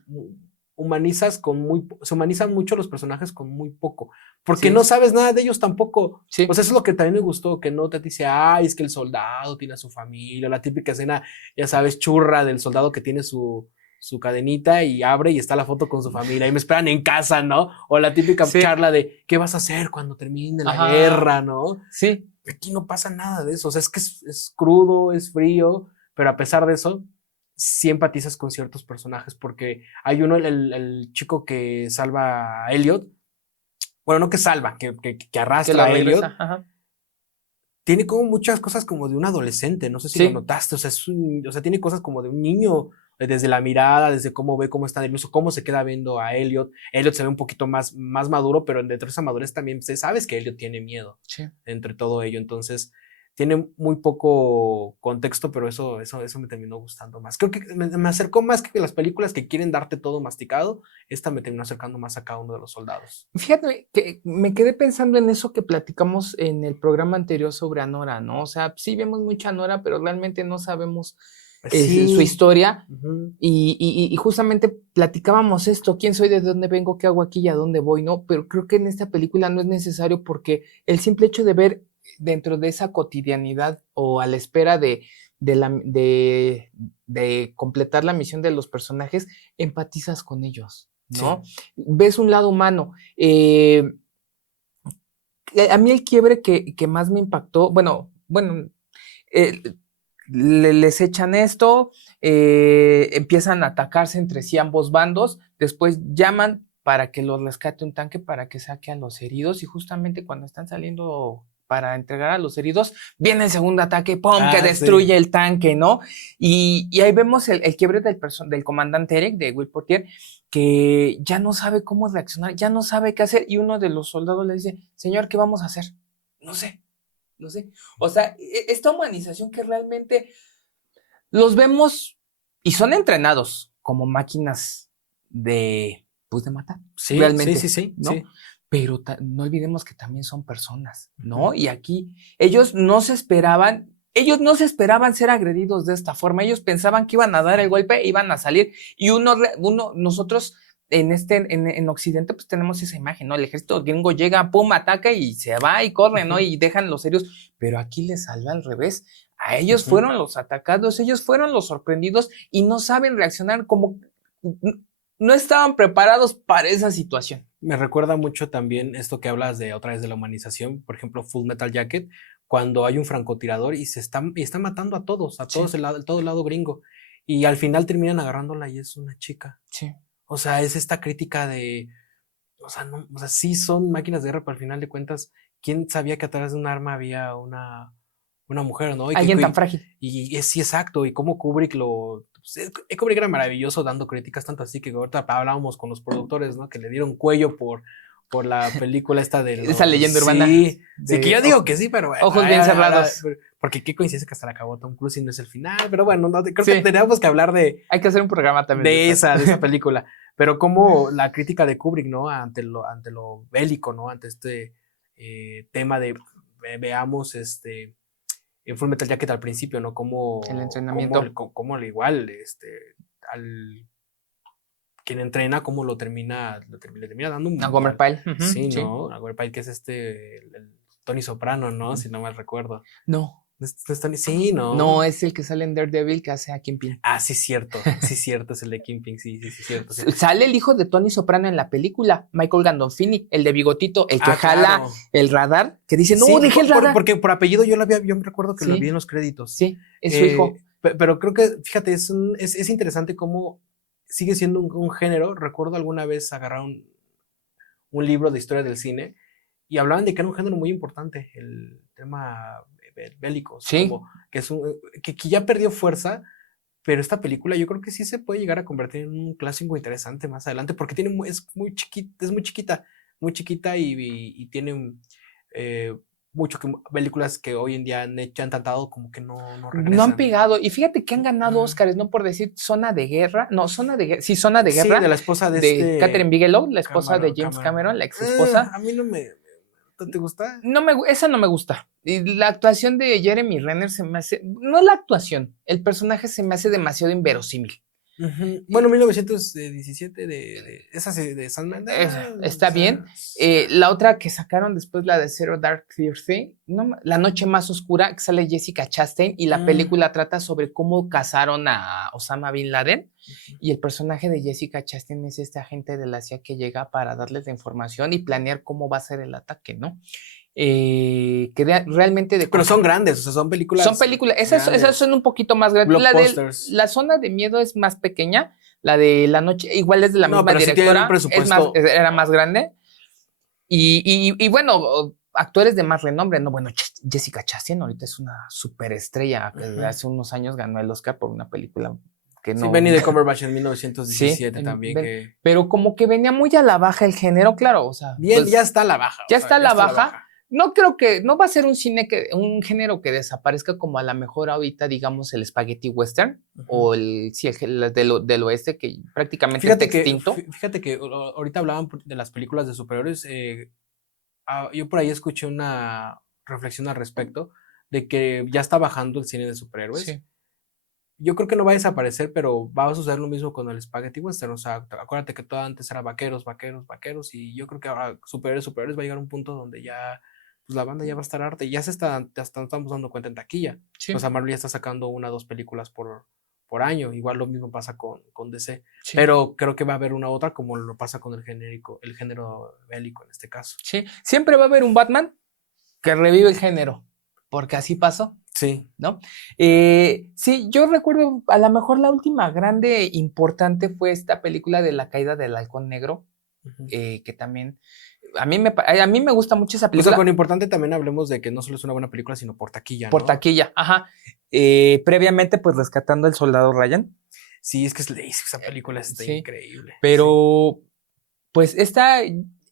humanizan mucho los personajes con muy poco, porque no sabes nada de ellos tampoco. O sea, eso es lo que también me gustó, que no te dice, es que el soldado tiene a su familia, la típica escena, ya sabes, churra del soldado que tiene su cadenita y abre y está la foto con su familia y me esperan en casa, ¿no? O la típica charla de ¿qué vas a hacer cuando termine la guerra, ¿no? Sí. Aquí no pasa nada de eso. O sea, es que es crudo, es frío, pero a pesar de eso, sí empatizas con ciertos personajes, porque hay uno, el chico que salva a Elliot, bueno, no que salva, que arrastra a Elliot. Tiene como muchas cosas como de un adolescente, no sé si lo notaste, o sea, tiene cosas como de un niño, desde la mirada, desde cómo ve cómo está nervioso, cómo se queda viendo a Elliot. Elliot se ve un poquito más maduro, pero dentro de esa madurez también sabes que Elliot tiene miedo entre todo ello. Entonces, tiene muy poco contexto, pero eso me terminó gustando más. Creo que me acercó más que las películas que quieren darte todo masticado. Esta me terminó acercando más a cada uno de los soldados. Fíjate que me quedé pensando en eso que platicamos en el programa anterior sobre Anora, ¿no? O sea, sí vemos mucha Anora, pero realmente no sabemos su historia. Y justamente platicábamos esto, quién soy, de dónde vengo, qué hago aquí y a dónde voy, ¿no? Pero creo que en esta película no es necesario, porque el simple hecho de ver dentro de esa cotidianidad o a la espera de completar la misión de los personajes, empatizas con ellos, ¿no? Ves un lado humano. A mí el quiebre que más me impactó, les echan esto, empiezan a atacarse entre sí ambos bandos, después llaman para que los rescate un tanque para que saque a los heridos, y justamente cuando están saliendo para entregar a los heridos, viene el segundo ataque, ¡pum!, que destruye el tanque, ¿no? Y ahí vemos el quiebre del comandante Eric, de Will Portier, que ya no sabe cómo reaccionar, ya no sabe qué hacer, y uno de los soldados le dice, señor, ¿qué vamos a hacer? No sé. O sea, esta humanización que realmente los vemos y son entrenados como máquinas de matar. Sí, realmente, sí, ¿no? Sí. Pero no olvidemos que también son personas, ¿no? Y aquí ellos no se esperaban ser agredidos de esta forma. Ellos pensaban que iban a dar el golpe, iban a salir, y nosotros en Occidente pues tenemos esa imagen, ¿no? El ejército gringo llega, pum, ataca y se va y corre, ¿no? Y dejan los heridos, pero aquí les salió al revés. A ellos fueron los atacados, ellos fueron los sorprendidos y no saben reaccionar, como no estaban preparados para esa situación. Me recuerda mucho también esto que hablas de otra vez de la humanización, por ejemplo, Full Metal Jacket, cuando hay un francotirador y está matando a todos, todo el lado gringo, y al final terminan agarrándola y es una chica. Sí. O sea, es esta crítica de, sí son máquinas de guerra, pero al final de cuentas, ¿quién sabía que atrás de un arma había una mujer, ¿no? Alguien tan frágil. Y sí, exacto, y cómo Kubrick Kubrick era maravilloso dando críticas, tanto así que ahorita hablábamos con los productores, ¿no? Que le dieron cuello por la película esta de esa leyenda urbana. Sí, que yo digo que sí, pero bueno. Ojos bien cerrados. Porque qué coincidencia que hasta la acabó Tom Cruise y no es el final, pero bueno, creo que teníamos que hablar de... Hay que hacer un programa también. De esa película, pero como la crítica de Kubrick, ¿no? Ante lo bélico, ¿no? Ante este tema de, veamos, en Full Metal Jacket al principio, ¿no? Como el entrenamiento. Como al igual, al quien entrena, cómo le termina dando un... A Gomer Pyle. Sí, ¿no? A Gomer Pyle, que es el Tony Soprano, ¿no? Si no mal recuerdo. No. Sí, ¿no? No, es el que sale en Daredevil que hace a Kingpin. Ah, sí, cierto, es el de Kingpin, sí, cierto. Sí. Sale el hijo de Tony Soprano en la película, Michael Gandolfini, el de bigotito, el que jala claro. el radar, que dice, no, sí, dejé el radar. Porque por apellido yo me recuerdo que lo vi en los créditos. Sí, es su hijo. Pero creo que, fíjate, es interesante cómo sigue siendo un género. Recuerdo alguna vez agarrar un libro de historia del cine y hablaban de que era un género muy importante, el tema bélico. Sí. Como que ya perdió fuerza, pero esta película yo creo que sí se puede llegar a convertir en un clásico interesante más adelante, porque es muy chiquita y tiene películas que hoy en día han tratado como que no regresan. No han pegado. Y fíjate que han ganado Óscares, no por decir Zona de Guerra. No, Zona de Guerra. Sí, Zona de Guerra. Sí, de la esposa de Catherine Bigelow, la esposa de James Cameron, la ex esposa. A mí no ¿te gusta? Esa no me gusta. Y la actuación de Jeremy Renner se me hace... No la actuación, el personaje se me hace demasiado inverosímil. Bueno, 1917 esa de Sandman. Está bien. La otra que sacaron después, la de Zero Dark Thirty, La Noche Más Oscura, que sale Jessica Chastain, y la película trata sobre cómo cazaron a Osama Bin Laden, y el personaje de Jessica Chastain es este agente de la CIA que llega para darles la información y planear cómo va a ser el ataque, ¿no? Que realmente pero son grandes, o sea, son películas. Esas son un poquito más grandes. La Zona de Miedo es más pequeña, la de La Noche, igual es de la misma directora, era más grande. Y bueno, actores de más renombre, no, bueno, Jessica Chastain ahorita es una superestrella, que hace unos años ganó el Oscar por una película que no. Sí, Benny Cumberbatch en 1917 también. Pero como que venía muy a la baja el género, claro, o sea. Bien, pues, ya está a la baja. Ya está a la baja. No creo que, no va a ser un género que desaparezca como a lo mejor ahorita, digamos, el spaghetti western o el del oeste, que prácticamente está extinto. Fíjate que ahorita hablaban de las películas de superhéroes. Yo por ahí escuché una reflexión al respecto de que ya está bajando el cine de superhéroes. Sí. Yo creo que no va a desaparecer, pero va a suceder lo mismo con el spaghetti western. O sea, acuérdate que todo antes era vaqueros, y yo creo que ahora superhéroes va a llegar a un punto donde ya pues la banda ya va a estar harta y ya estamos dando cuenta en taquilla. Sí. O sea, Marvel ya está sacando 1 o 2 películas por año. Igual lo mismo pasa con DC. Sí. Pero creo que va a haber una otra como lo pasa con el género bélico en este caso. Sí, siempre va a haber un Batman que revive el género, porque así pasó. Sí. ¿No? Sí, yo recuerdo, a lo mejor la última grande importante fue esta película de La Caída del Halcón Negro, que también, a mí me gusta mucho esa película. O sea, con importante también hablemos de que no solo es una buena película, sino por taquilla, ¿no? Por taquilla, ajá. Previamente, pues, Rescatando al Soldado Ryan. Sí, es que esa película está increíble. Pero, pues, está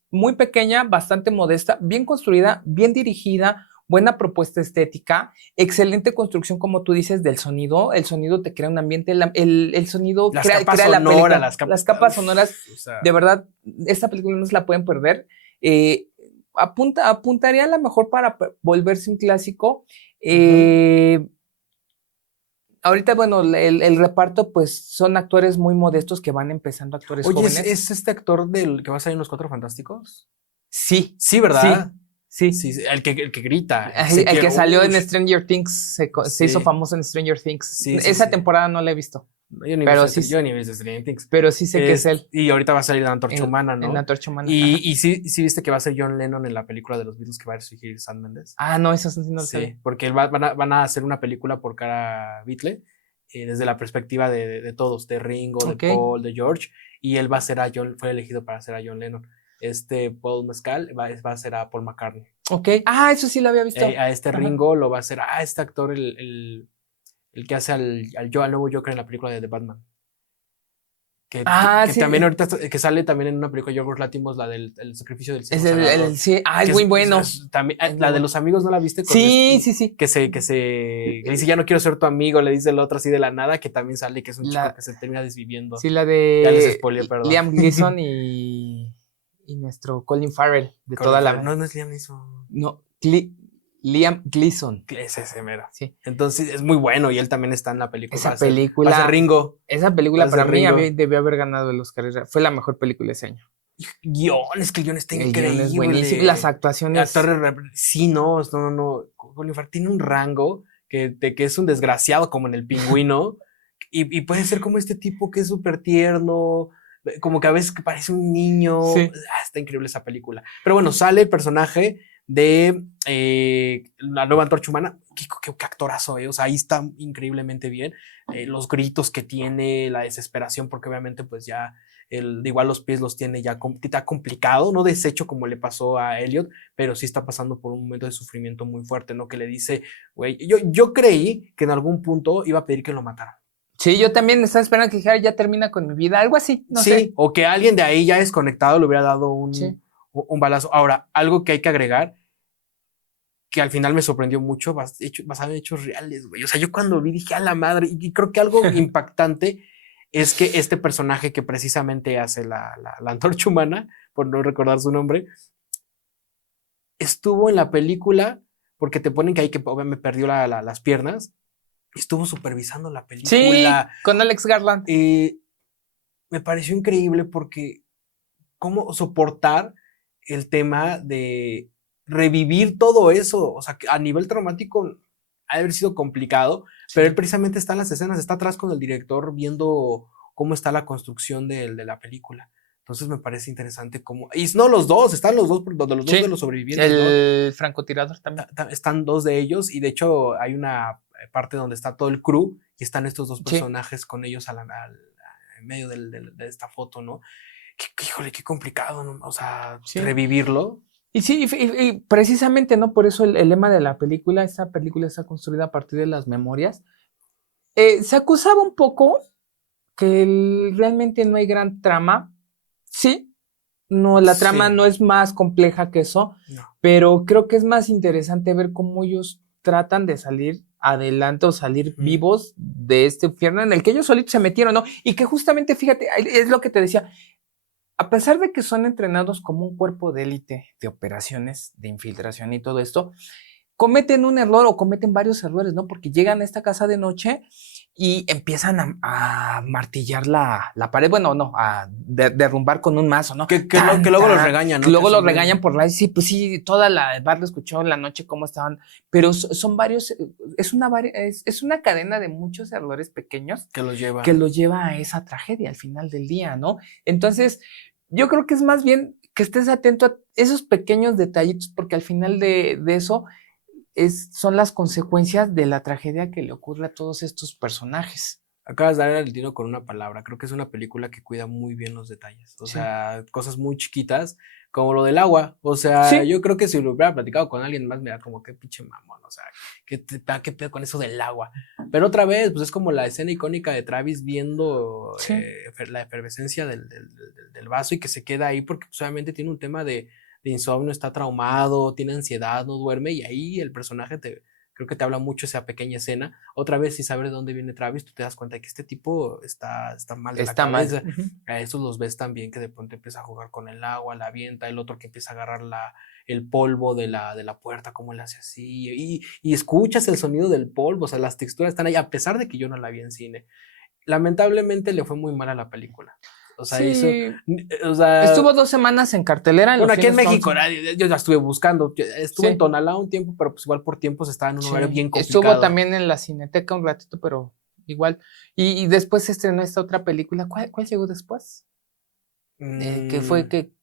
muy pequeña, bastante modesta, bien construida, bien dirigida, buena propuesta estética, excelente construcción, como tú dices, del sonido. El sonido te crea un ambiente, el sonido crea la película. Las capas sonoras, o sea, de verdad, esta película no se la pueden perder. Apuntaría a lo mejor para volverse un clásico. Ahorita, bueno, el reparto, pues, son actores muy modestos que van empezando, actores jóvenes. Oye, ¿es este actor del que va a salir en Los Cuatro Fantásticos? Sí. Sí, ¿verdad? Sí. El que grita. El que salió en Stranger Things, se hizo famoso en Stranger Things. Esa temporada no la he visto. Yo ni he visto Stranger Things. Pero sí sé que es él. Y ahorita va a salir la Antorcha Humana, ¿no? En la Antorcha Humana. Y sí viste que va a ser John Lennon en la película de los Beatles que va a dirigir Sam Mendes. Ah, no, eso sí no lo sé. Sí, porque van a hacer una película por cada Beatle, desde la perspectiva de todos, de Ringo, de Paul, de George, y él fue elegido para hacer a John Lennon. Paul Mescal va a ser a Paul McCartney. Ok. Ah, eso sí lo había visto. A Ringo lo va a hacer este actor, el que hace al nuevo Joker en la película de The Batman. Que sí. También ahorita que sale también en una película de Yorgos Lanthimos, la del el sacrificio del sí, es muy bueno. También, la de los amigos, ¿no la viste? Sí. Que dice, ya no quiero ser tu amigo, le dice el otro así de la nada, que también sale, que es un chico que se termina desviviendo. Sí, la de ya les spoilé, perdón. Liam Neeson y nuestro Colin Farrell de toda la... No es Liam Neeson. No, Liam Gleason. Es ese mero. Sí. Entonces es muy bueno y él también está en la película. Esa película. Va a ser Ringo. Esa película para mí debió haber ganado el Oscar. Fue la mejor película ese año. Es que el guión está increíble. Guión es buenísimo. Las actuaciones. Sí, no. Colin Farrell tiene un rango que es un desgraciado como en El Pingüino, y puede ser como este tipo que es súper tierno, como que a veces que parece un niño. Sí. Está increíble esa película. Pero bueno, sale el personaje de la nueva Antorcha Humana. Qué actorazo, o sea, ahí está increíblemente bien. Los gritos que tiene, la desesperación, porque obviamente pues ya igual los pies los tiene ya está complicado, no deshecho como le pasó a Elliot, pero sí está pasando por un momento de sufrimiento muy fuerte, ¿no? Que le dice, güey, yo creí que en algún punto iba a pedir que lo mataran. Sí, yo también estaba esperando que dijera, ya termina con mi vida, algo así, no sé. O que alguien de ahí ya desconectado le hubiera dado Sí. un balazo. Ahora, algo que hay que agregar, que al final me sorprendió mucho, basado en hechos reales, güey. O sea, yo cuando vi dije, a la madre, y creo que algo impactante es que este personaje que precisamente hace la Antorcha Humana, por no recordar su nombre, estuvo en la película, porque te ponen que ahí que obviamente perdió las piernas, estuvo supervisando la Sí, película. con Alex Garland. Me pareció increíble porque cómo soportar el tema de revivir todo eso, o sea, que a nivel traumático ha de haber sido complicado, pero él precisamente está en las escenas, está atrás con el director viendo cómo está la construcción de la película. Entonces me parece interesante cómo... Y no los dos, están los dos, donde los dos de los sobrevivientes, el francotirador también. están dos de ellos, y de hecho hay una parte donde está todo el crew y están estos dos personajes con ellos en medio de esta foto, ¿no? Híjole, qué complicado, ¿no? O sea, revivirlo. Y sí, y precisamente, ¿no? Por eso el lema de la película, esta película está construida a partir de las memorias. Se acusaba un poco que realmente no hay gran trama. Sí, no, la trama no es más compleja que eso, pero creo que es más interesante ver cómo ellos tratan de salir adelante o salir vivos de este infierno en el que ellos solitos se metieron, ¿no? Y que justamente, fíjate, es lo que te decía, a pesar de que son entrenados como un cuerpo de élite de operaciones, de infiltración y todo esto, cometen un error o cometen varios errores, ¿no? Porque llegan a esta casa de noche y empiezan a martillar la pared, bueno, no, a derrumbar con un mazo, ¿no? Que luego los regañan, ¿no? Luego los regañan por la... Sí, pues sí, toda la barrio escuchó en la noche cómo estaban, pero son varios, es una cadena de muchos errores pequeños que los lleva a esa tragedia al final del día, ¿no? Entonces, yo creo que es más bien que estés atento a esos pequeños detallitos, porque al final de eso son las consecuencias de la tragedia que le ocurre a todos estos personajes. Acabas de dar el tiro con una palabra. Creo que es una película que cuida muy bien los detalles. O sea, cosas muy chiquitas, como lo del agua. O sea, yo creo que si lo hubiera platicado con alguien más, me da como que pinche mamón. O sea, ¿qué pedo con eso del agua? Pero otra vez, pues es como la escena icónica de Travis viendo la efervescencia del vaso y que se queda ahí porque pues, obviamente tiene un tema de insomnio, está traumado, tiene ansiedad, no duerme, y ahí el personaje creo que te habla mucho esa pequeña escena. Otra vez, si sabes de dónde viene Travis, tú te das cuenta de que este tipo está mal de la cabeza. A esos los ves también que de pronto empieza a jugar con el agua, la avienta, el otro que empieza a agarrar el polvo de la puerta, como le hace así, y escuchas el sonido del polvo, o sea, las texturas están ahí, a pesar de que yo no la vi en cine. Lamentablemente le fue muy mal a la película. O sea, estuvo 2 semanas en cartelera. Bueno, aquí en México, yo la estuve buscando. Estuve en Tonalá un tiempo, pero pues igual por tiempos estaba en un horario bien complicado. Estuvo también en la Cineteca un ratito, pero igual. Y después se estrenó esta otra película. ¿Cuál llegó después? Que fue que...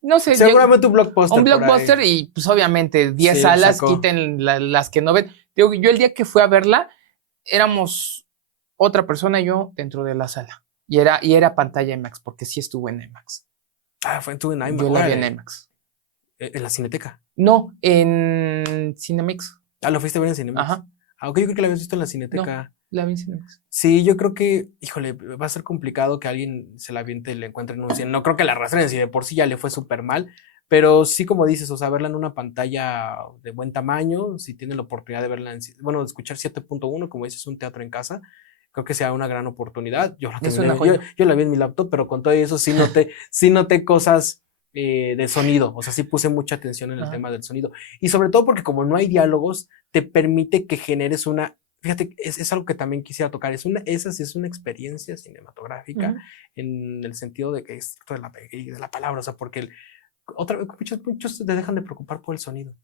No sé. Seguramente un blockbuster. Un blockbuster y pues obviamente 10 salas, quiten las que no ven. Yo el día que fui a verla, éramos otra persona y yo dentro de la sala. Y era pantalla IMAX, porque sí estuvo en IMAX. Estuvo en IMAX. Yo la vi en IMAX. ¿En la Cineteca? No, en Cinemex. ¿Lo fuiste a ver en Cinemex? Ajá. Aunque yo creo que la habías visto en la Cineteca. No, la vi en Cinemex. Sí, yo creo que, híjole, va a ser complicado que alguien se la aviente y le encuentre en un cine. No creo que la arrastren, si de por sí ya le fue súper mal. Pero sí, como dices, o sea, verla en una pantalla de buen tamaño, si tiene la oportunidad de verla de escuchar 7.1, como dices, un teatro en casa, creo que sea una gran oportunidad. Yo la vi en mi laptop, pero con todo eso sí noté cosas de sonido. O sea, sí puse mucha atención en el tema del sonido. Y sobre todo porque como no hay diálogos, te permite que generes fíjate, es algo que también quisiera tocar. Esa sí es una experiencia cinematográfica en el sentido de que es de la palabra. O sea, porque muchos te dejan de preocupar por el sonido.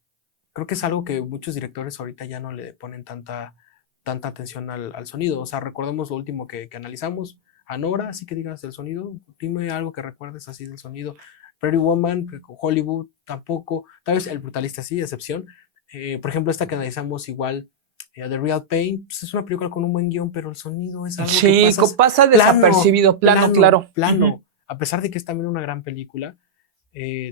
creo que es algo que muchos directores ahorita ya no le ponen tanta atención al sonido. O sea, recordemos lo último que analizamos, Anora, así que digas del sonido, dime algo que recuerdes así del sonido. Pretty Woman, Hollywood, tampoco. Tal vez El Brutalista sí, excepción. Por ejemplo, esta que analizamos igual, The Real Pain, pues es una película con un buen guión, pero el sonido es algo que pasa desapercibido, claro. Plano. A pesar de que es también una gran película,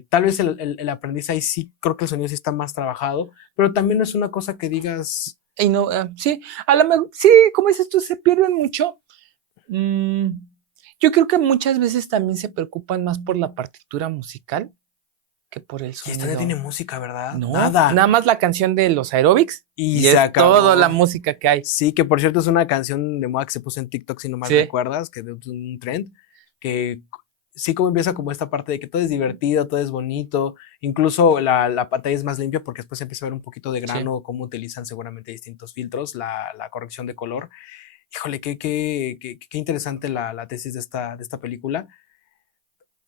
tal vez el aprendiz ahí sí, creo que el sonido sí está más trabajado, pero también no es una cosa que digas... Y no, sí, a lo mejor, sí, como dices tú, se pierden mucho. Yo creo que muchas veces también se preocupan más por la partitura musical que por el Y sonido. esta ya tiene música, ¿verdad? No, nada más la canción de los aeróbics y se acabó. Toda la música que hay. Sí, que por cierto es una canción de moda que se puso en TikTok, si no mal recuerdas, que es un trend, que sí como empieza como esta parte de que todo es divertido, todo es bonito, incluso la pantalla es más limpia porque después empieza a ver un poquito de grano, cómo utilizan seguramente distintos filtros, la corrección de color. Híjole, qué interesante la tesis de esta película.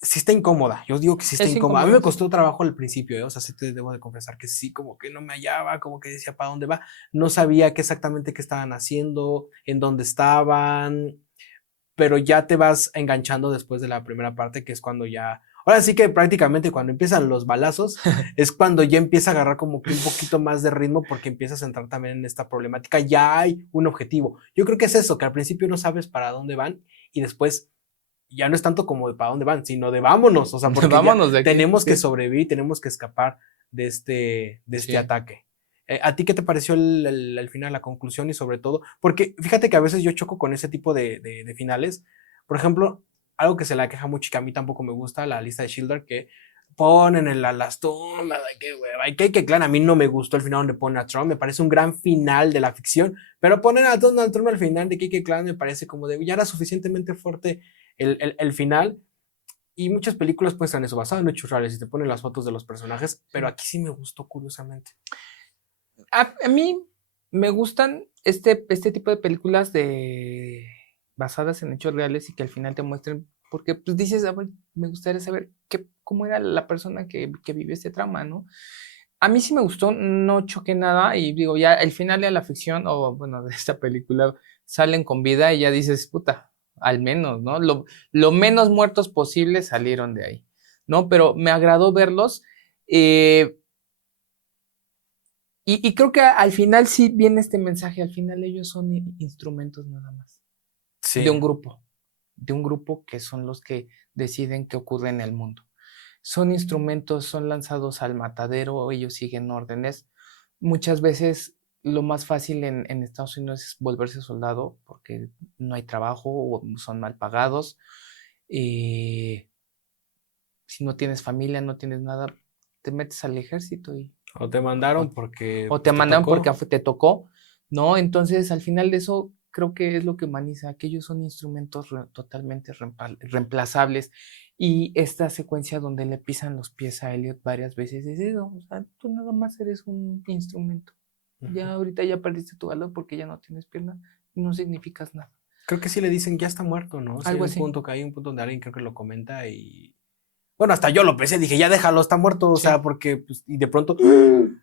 Sí está incómoda, yo digo que sí está incómoda. A mí me costó trabajo al principio, o sea, sí te debo de confesar que sí, como que no me hallaba, como que decía para dónde va, no sabía qué exactamente qué estaban haciendo, en dónde estaban, pero ya te vas enganchando después de la primera parte, que es cuando ya, ahora sí que prácticamente cuando empiezan los balazos, es cuando ya empieza a agarrar como que un poquito más de ritmo, porque empiezas a entrar también en esta problemática, ya hay un objetivo. Yo creo que es eso, que al principio no sabes para dónde van y después ya no es tanto como de para dónde van, sino de vámonos, o sea, porque vámonos ya tenemos que sobrevivir, tenemos que escapar de este ataque. ¿A ti qué te pareció el final, la conclusión y sobre todo? Porque fíjate que a veces yo choco con ese tipo de finales. Por ejemplo, algo que se la queja mucho y que a mí tampoco me gusta, la lista de Schindler, que ponen en las tumbas, qué hueva, y que claro, a mí no me gustó el final donde ponen a Trump, me parece un gran final de la ficción, pero poner a Donald Trump al final de Kike Clan me parece como de, ya era suficientemente fuerte el final, y muchas películas pues en eso, basado en hechos reales, y te ponen las fotos de los personajes, pero aquí sí me gustó curiosamente. A mí me gustan este tipo de películas basadas en hechos reales y que al final te muestren, porque pues dices, a ver, me gustaría saber cómo era la persona que vivió este trauma, ¿no? A mí sí me gustó, no choqué nada y digo, ya el final de la ficción, o bueno, de esta película, salen con vida y ya dices, puta, al menos, ¿no? Lo menos muertos posible salieron de ahí, ¿no? Pero me agradó verlos. Y creo que al final sí viene este mensaje, al final ellos son instrumentos nada más. Sí. De un grupo que son los que deciden qué ocurre en el mundo. Son instrumentos, son lanzados al matadero, ellos siguen órdenes. Muchas veces lo más fácil en Estados Unidos es volverse soldado porque no hay trabajo o son mal pagados. Si no tienes familia, no tienes nada, te metes al ejército y... O te mandaron porque... O te mandaron porque te tocó, ¿no? Entonces, al final de eso, creo que es lo que humaniza, que ellos son instrumentos totalmente reemplazables. Y esta secuencia donde le pisan los pies a Elliot varias veces es eso, o sea, tú nada más eres un instrumento. Ya ahorita ya perdiste tu valor porque ya no tienes pierna, no significas nada. Creo que sí le dicen, ya está muerto, ¿no? O sea, algo hay así. Hay un punto donde alguien creo que lo comenta y... Bueno, hasta yo lo pensé, dije, ya déjalo, está muerto, o sea, porque, pues, y de pronto,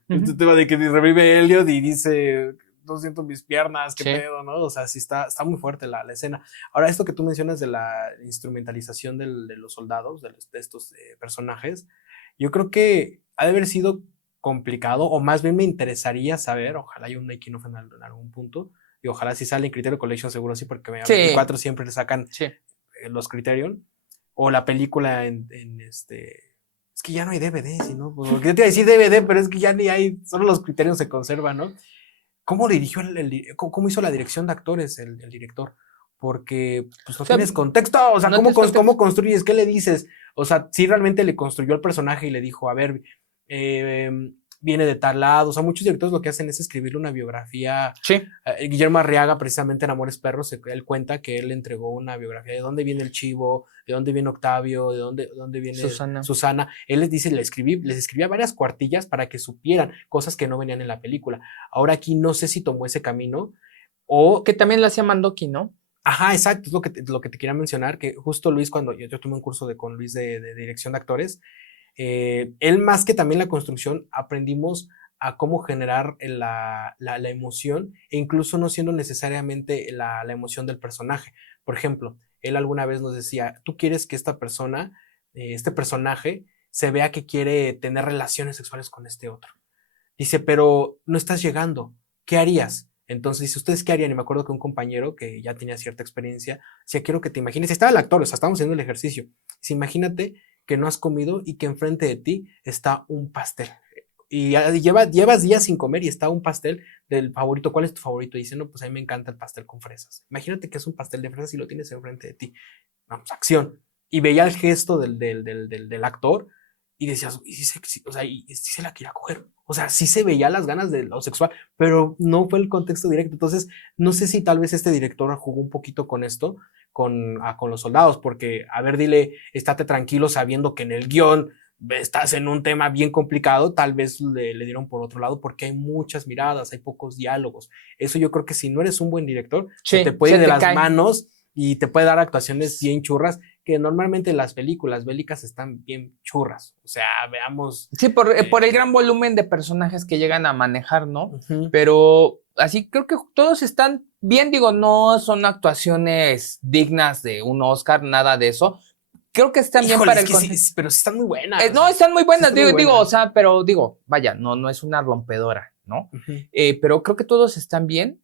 este tema de que revive Elliot y dice, no siento mis piernas, qué pedo, ¿no? O sea, sí está muy fuerte la escena. Ahora, esto que tú mencionas de la instrumentalización de los soldados, de estos personajes, yo creo que ha de haber sido complicado, o más bien me interesaría saber, ojalá haya un making of en algún punto, y ojalá si sale en Criterion Collection, seguro sí, porque a 24 siempre le sacan los Criterion, o la película en este... Es que ya no hay DVD, ¿no? Porque yo te iba a decir DVD, pero es que ya ni hay, solo los criterios se conservan, ¿no? ¿Cómo dirigió cómo hizo la dirección de actores el director? Porque pues no tienes contexto, o sea, no ¿cómo construyes? ¿Qué le dices? O sea, si realmente le construyó el personaje y le dijo, a ver, viene de tal lado. O sea, muchos directores lo que hacen es escribirle una biografía. Sí. Guillermo Arriaga, precisamente en Amores Perros, él cuenta que él entregó una biografía de dónde viene el Chivo, de dónde viene Octavio, de dónde viene Susana. Él les dice, les escribía varias cuartillas para que supieran cosas que no venían en la película. Ahora aquí no sé si tomó ese camino o... Que también lo hacía Mandoki, ¿no? Ajá, exacto, es lo que te quería mencionar, que justo Luis, cuando yo tomé un curso con Luis de dirección de actores, él más que también la construcción, aprendimos a cómo generar la emoción, e incluso no siendo necesariamente la emoción del personaje. Por ejemplo, él alguna vez nos decía, tú quieres que esta persona, este personaje, se vea que quiere tener relaciones sexuales con este otro. Dice, pero no estás llegando, ¿qué harías? Entonces dice, ¿ustedes qué harían? Y me acuerdo que un compañero que ya tenía cierta experiencia, decía, quiero que te imagines, estaba el actor, o sea, estábamos haciendo el ejercicio. Dice, imagínate que no has comido y que enfrente de ti está un pastel. Y llevas días sin comer y está un pastel del favorito. ¿Cuál es tu favorito? Y dice, no, pues a mí me encanta el pastel con fresas. Imagínate que es un pastel de fresas y lo tienes enfrente de ti. Vamos, acción. Y veía el gesto del actor y decías, y sí, o sea, y sí se la quería coger. O sea, sí se veía las ganas de lo sexual, pero no fue el contexto directo. Entonces, no sé si tal vez este director jugó un poquito con esto, con los soldados, porque, a ver, dile, estate tranquilo sabiendo que en el guión estás en un tema bien complicado, tal vez le dieron por otro lado, porque hay muchas miradas, hay pocos diálogos. Eso yo creo que si no eres un buen director, Sí, se te puede ir de las cae. manos y te puede dar actuaciones bien churras, que normalmente las películas bélicas están bien churras. O sea, veamos. Sí, por el gran volumen de personajes que llegan a manejar, ¿no? Uh-huh. Pero así creo que todos están bien, digo, no son actuaciones dignas de un Oscar, nada de eso. Creo que están bien para el contexto. Sí, pero sí están muy buenas. No, están muy buenas, sí están muy digo, buenas. o sea, pero digo, vaya, no es una rompedora, ¿no? Uh-huh. Pero creo que todos están bien.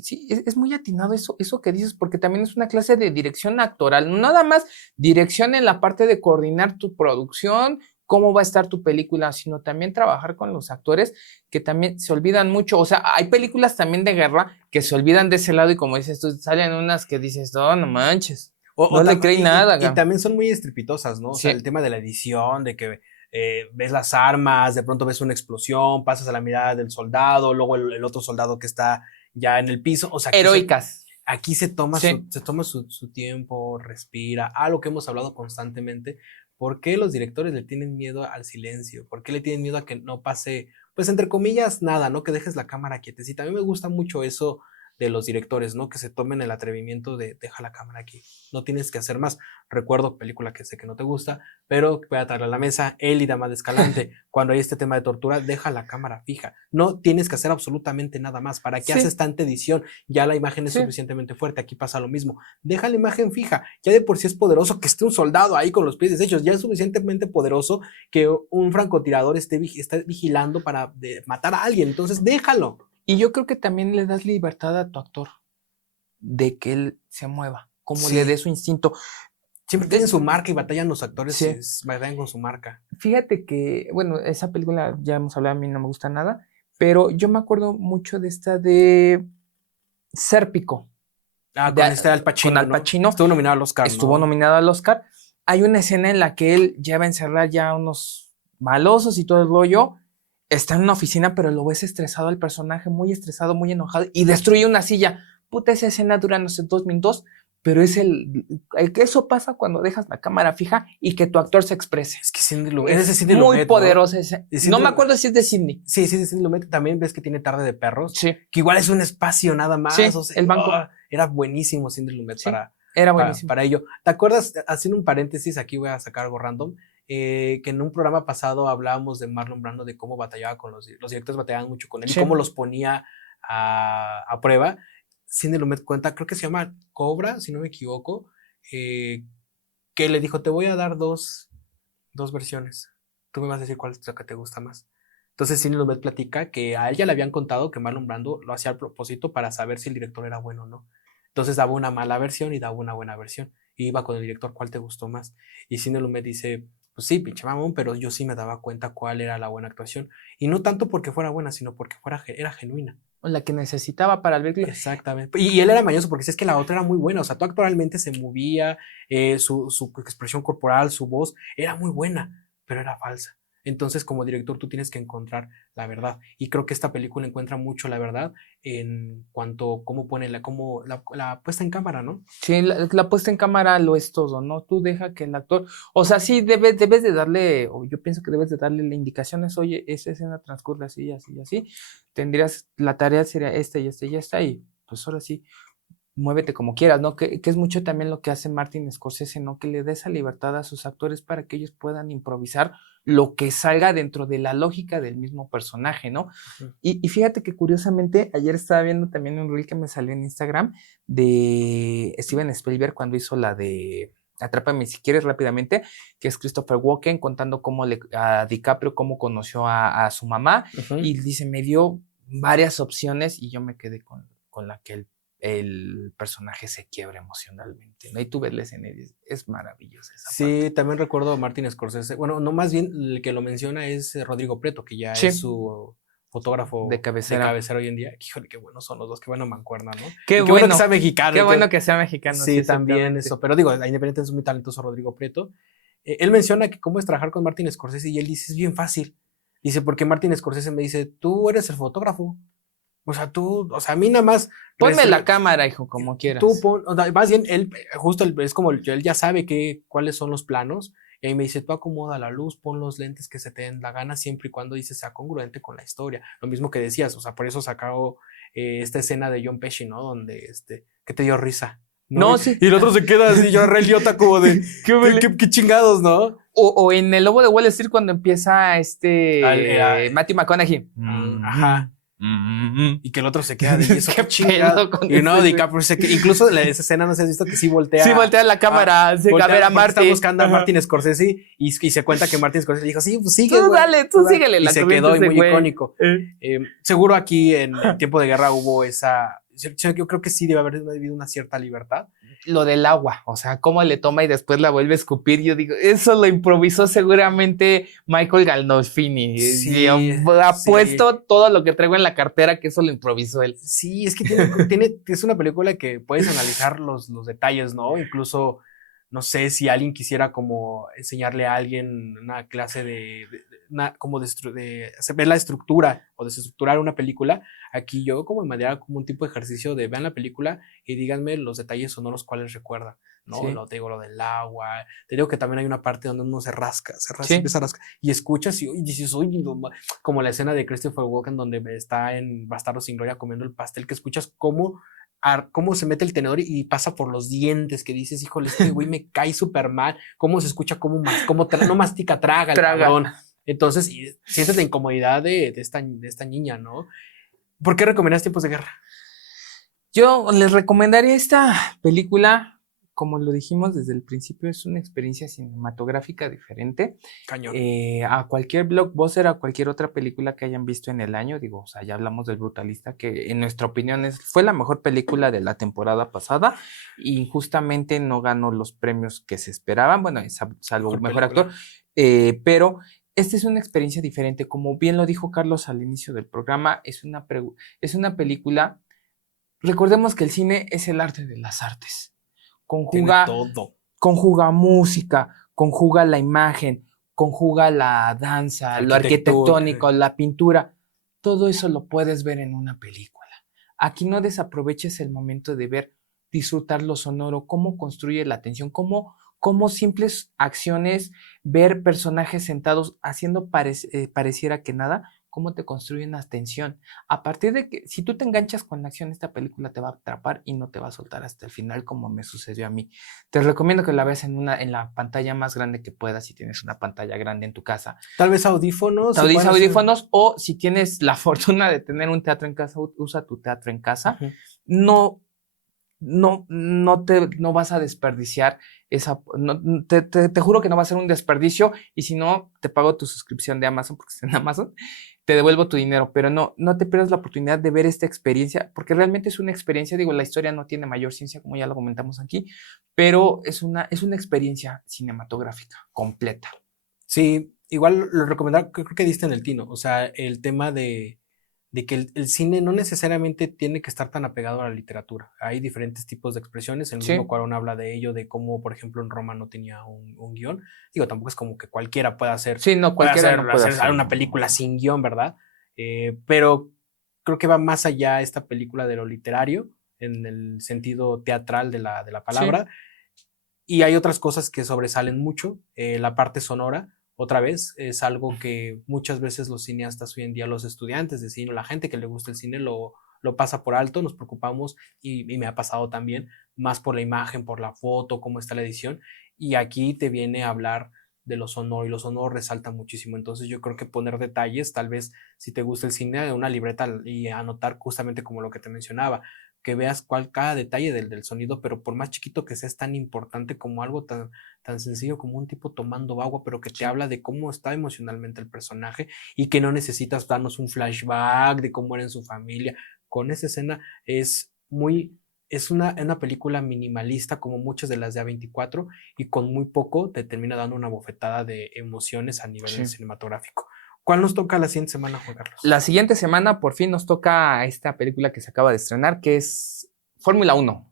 Sí, es muy atinado eso que dices, porque también es una clase de dirección actoral, no nada más dirección en la parte de coordinar tu producción, cómo va a estar tu película, sino también trabajar con los actores que también se olvidan mucho. O sea, hay películas también de guerra que se olvidan de ese lado y como dices tú, salen unas que dices, no manches, no le creí nada. Y también son muy estrepitosas, ¿no? O sea, el tema de la edición, de que ves las armas, de pronto ves una explosión, pasas a la mirada del soldado, luego el otro soldado que está ya en el piso. O sea, heroicas. Aquí se toma, su tiempo, respira, algo que hemos hablado constantemente. ¿Por qué los directores le tienen miedo al silencio? ¿Por qué le tienen miedo a que no pase, pues entre comillas, nada, ¿no? Que dejes la cámara quietecita. A mí me gusta mucho eso de los directores, ¿no? Que se tomen el atrevimiento de deja la cámara aquí, no tienes que hacer más. Recuerdo película que sé que no te gusta, pero voy a traer a la mesa, él y Dama de Escalante, cuando hay este tema de tortura, deja la cámara fija, no tienes que hacer absolutamente nada más. ¿Para qué haces tanta edición? Ya la imagen es suficientemente fuerte. Aquí pasa lo mismo, deja la imagen fija, ya de por sí es poderoso que esté un soldado ahí con los pies deshechos, ya es suficientemente poderoso que un francotirador esté vigilando para matar a alguien, entonces déjalo. Y yo creo que también le das libertad a tu actor de que él se mueva, como le dé su instinto. Siempre tienen su marca y batallan los actores, batallan con su marca. Fíjate que, bueno, esa película ya hemos hablado, a mí no me gusta nada, pero yo me acuerdo mucho de esta de Sérpico. Con Al Pacino. Con Al Pacino. Estuvo nominado al Oscar. Estuvo nominado al Oscar. Hay una escena en la que él lleva a encerrar ya unos malosos y todo el rollo. Está en una oficina, pero lo ves estresado al personaje, muy estresado, muy enojado, y destruye una silla. Puta, esa escena dura, no sé, 2 minutos, pero es el que eso pasa cuando dejas la cámara fija y que tu actor se exprese. Es que Sidney Lumet, es muy Lumet, poderoso ese. No me acuerdo si es de Sidney. Sí, es de Sidney Lumet. También ves que tiene Tarde de Perros. Sí. Que igual es un espacio nada más. Sí, o sea, el banco. Era buenísimo Sidney Lumet era buenísimo. Para ello. ¿Te acuerdas? Haciendo un paréntesis, aquí voy a sacar algo random. Que en un programa pasado hablábamos de Marlon Brando, de cómo batallaba con los directores, batallaban mucho con él y cómo los ponía a prueba. Sidney Lumet cuenta, creo que se llama Cobra, si no me equivoco, que le dijo, te voy a dar dos versiones. Tú me vas a decir cuál es la que te gusta más. Entonces Sidney Lumet platica que a él ya le habían contado que Marlon Brando lo hacía al propósito para saber si el director era bueno o no. Entonces daba una mala versión y daba una buena versión. Y iba con el director, ¿cuál te gustó más? Y Sidney Lumet dice, pues sí, pinche mamón, pero yo sí me daba cuenta cuál era la buena actuación. Y no tanto porque fuera buena, sino porque era genuina. La que necesitaba para el vehículo. Exactamente. Y él era mañoso porque si es que la otra era muy buena. O sea, tú actualmente se movía, su expresión corporal, su voz era muy buena, pero era falsa. Entonces, como director, tú tienes que encontrar la verdad. Y creo que esta película encuentra mucho la verdad en cuanto a cómo pone la puesta en cámara, ¿no? Sí, la puesta en cámara lo es todo, ¿no? Tú deja que el actor, o sea, sí debes de darle, o yo pienso que debes de darle las indicaciones, oye, esa escena transcurre así, así, así. Tendrías, la tarea sería esta y esta y esta, y pues ahora sí, muévete como quieras, ¿no? Que es mucho también lo que hace Martin Scorsese, ¿no? Que le dé esa libertad a sus actores para que ellos puedan improvisar lo que salga dentro de la lógica del mismo personaje, ¿no? Ujú. Y fíjate que curiosamente, ayer estaba viendo también un reel que me salió en Instagram de Steven Spielberg cuando hizo la de Atrápame si quieres rápidamente, que es Christopher Walken contando cómo a DiCaprio cómo conoció a su mamá, y dice, me dio varias opciones y yo me quedé con la que el personaje se quiebra emocionalmente, ¿no? Y tú ves la escena y dices, es maravillosa esa parte. Sí, también recuerdo a Martin Scorsese. Bueno, no, más bien el que lo menciona es Rodrigo Prieto, que ya Sí, es su fotógrafo de cabecera. hoy en día. Híjole, qué buenos son los dos, qué buena mancuerna, ¿no? Qué Y qué bueno que bueno, sea mexicano. qué bueno que sea mexicano. Sí, también exactamente. eso. Pero digo, independientemente es muy talentoso Rodrigo Prieto. Él menciona que cómo es trabajar con Martin Scorsese y él dice, es bien fácil. Dice, porque Martin Scorsese me dice, tú eres el fotógrafo. O sea, a mí nada más. Ponme la cámara, hijo, como quieras. O sea, más bien, él, justo es como él ya sabe cuáles son los planos. Y ahí me dice, tú acomoda la luz, pon los lentes que se te den la gana, siempre y cuando dice sea congruente con la historia. Lo mismo que decías, o sea, por eso sacó esta escena de John Pesci, ¿no? Donde, que te dio risa. No, sí. Y el otro se queda así, yo re idiota como de, ¿qué chingados, ¿no? O en El Lobo de Wall Street cuando empieza Matthew McConaughey. Ajá. Y que el otro se queda de eso, ¿Qué chingado. pedo con Y no, ese, DiCaprio incluso en esa escena no se has visto que sí voltea. Sí, voltea la cámara, voltea a ver a Martin. Está buscando a Martin Scorsese y se cuenta que Martin Scorsese le dijo, sí, pues sigue, Tú güey. dale, tú síguele. Y se quedó muy icónico. Eh. Seguro aquí en Tiempo de Guerra hubo esa. Yo creo que sí debe haber habido una cierta libertad. Lo del agua, o sea, cómo le toma y después la vuelve a escupir. Yo digo, eso lo improvisó seguramente Michael Gandolfini. Sí, apuesto todo lo que traigo en la cartera que eso lo improvisó él. Sí, es que es una película que puedes analizar los detalles, ¿no? Incluso, no sé si alguien quisiera como enseñarle a alguien una clase ver la estructura o desestructurar una película. Aquí yo como de manera como un tipo de ejercicio de vean la película y díganme los detalles sonoros cuales recuerda, ¿no? Sí. Te digo lo del agua, te digo que también hay una parte donde uno se rasca, sí. empieza a rascar y escuchas y dices, uy, no, como la escena de Christopher Walken donde está en Bastardos sin Gloria comiendo el pastel, que escuchas cómo se mete el tenedor y pasa por los dientes, que dices, híjole, este güey me cae súper mal, cómo se escucha, no mastica, traga el cabrón. Entonces, sientes la incomodidad de esta niña, ¿no? ¿Por qué recomiendas Tiempos de Guerra? Yo les recomendaría esta película, como lo dijimos desde el principio, es una experiencia cinematográfica diferente. Cañón. A cualquier blockbuster, a cualquier otra película que hayan visto en el año, digo, o sea, ya hablamos del Brutalista, que en nuestra opinión fue la mejor película de la temporada pasada, y injustamente no ganó los premios que se esperaban, bueno, salvo mejor actor, pero esta es una experiencia diferente, como bien lo dijo Carlos al inicio del programa, es una película. Recordemos que el cine es el arte de las artes. Conjuga música, conjuga la imagen, conjuga la danza, lo arquitectónico, la pintura. Todo eso lo puedes ver en una película. Aquí no desaproveches el momento de disfrutar lo sonoro, cómo construye la atención, cómo simples acciones, ver personajes sentados haciendo pareciera que nada, cómo te construye una tensión. A partir de que, si tú te enganchas con la acción, esta película te va a atrapar y no te va a soltar hasta el final, como me sucedió a mí. Te recomiendo que la veas en la pantalla más grande que puedas, si tienes una pantalla grande en tu casa. Tal vez audífonos. O si tienes la fortuna de tener un teatro en casa, usa tu teatro en casa. Uh-huh. No vas a desperdiciar te juro que no va a ser un desperdicio, y si no, te pago tu suscripción de Amazon, porque está en Amazon, te devuelvo tu dinero, pero no te pierdas la oportunidad de ver esta experiencia, porque realmente es una experiencia, digo, la historia no tiene mayor ciencia, como ya lo comentamos aquí, pero es una experiencia cinematográfica completa. Sí, igual lo recomendaba, creo que diste en el tino, o sea, el tema de que el cine no necesariamente tiene que estar tan apegado a la literatura. Hay diferentes tipos de expresiones. El mismo Cuarón habla de ello, de cómo, por ejemplo, en Roma no tenía un guión. Digo, tampoco es como que cualquiera pueda hacer, hacer una película sin guión, ¿verdad? Pero creo que va más allá esta película de lo literario, en el sentido teatral de la palabra. Sí. Y hay otras cosas que sobresalen mucho. La parte sonora, otra vez, es algo que muchas veces los cineastas hoy en día, los estudiantes de cine, la gente que le gusta el cine, lo lo pasa por alto, nos preocupamos y me ha pasado también más por la imagen, por la foto, cómo está la edición, y aquí te viene a hablar de lo sonoro y lo sonoro resalta muchísimo. Entonces yo creo que poner detalles, tal vez si te gusta el cine, una libreta y anotar justamente como lo que te mencionaba, que veas cada detalle del sonido, pero por más chiquito que sea, es tan importante como algo tan sencillo como un tipo tomando agua, pero que te habla de cómo está emocionalmente el personaje y que no necesitas darnos un flashback de cómo era en su familia. Con esa escena es una película minimalista como muchas de las de A24 y con muy poco te termina dando una bofetada de emociones a nivel cinematográfico. ¿Cuál nos toca la siguiente semana, Juan Carlos? La siguiente semana por fin nos toca esta película que se acaba de estrenar, que es Fórmula 1.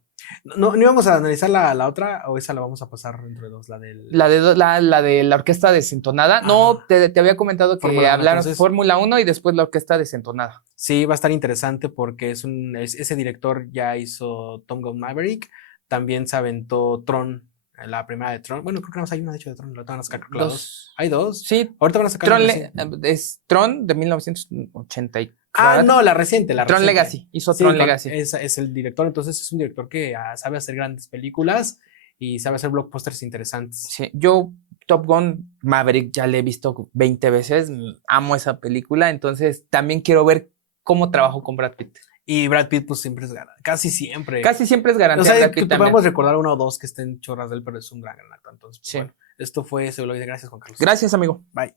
¿No íbamos a analizar la otra o esa la vamos a pasar entre dos? La de la orquesta desentonada. Ajá. No, te había comentado que hablaron entonces, Fórmula 1 y después la orquesta desentonada. Sí, va a estar interesante porque ese director ya hizo Top Gun Maverick, también se aventó Tron, la primera de Tron. Bueno, creo que no hay una de hecho de Tron, la van a sacar dos. ¿Hay dos? Sí. Ahorita van a sacar es Tron de 1984. No, la reciente. Tron Legacy. Hizo Tron Legacy. Es el director, entonces es un director que sabe hacer grandes películas y sabe hacer blockbusters interesantes. Sí, yo Top Gun Maverick ya la he visto 20 veces, amo esa película, entonces también quiero ver cómo trabajo con Brad Pitt. Y Brad Pitt pues siempre es garantía, casi siempre. Casi siempre es garantía. O sea, Brad Pitt que podemos recordar uno o dos que estén chorras de él, pero es un gran actor. Entonces, sí. Bueno, esto fue Celuloide. Gracias, Juan Carlos. Gracias, amigo. Bye.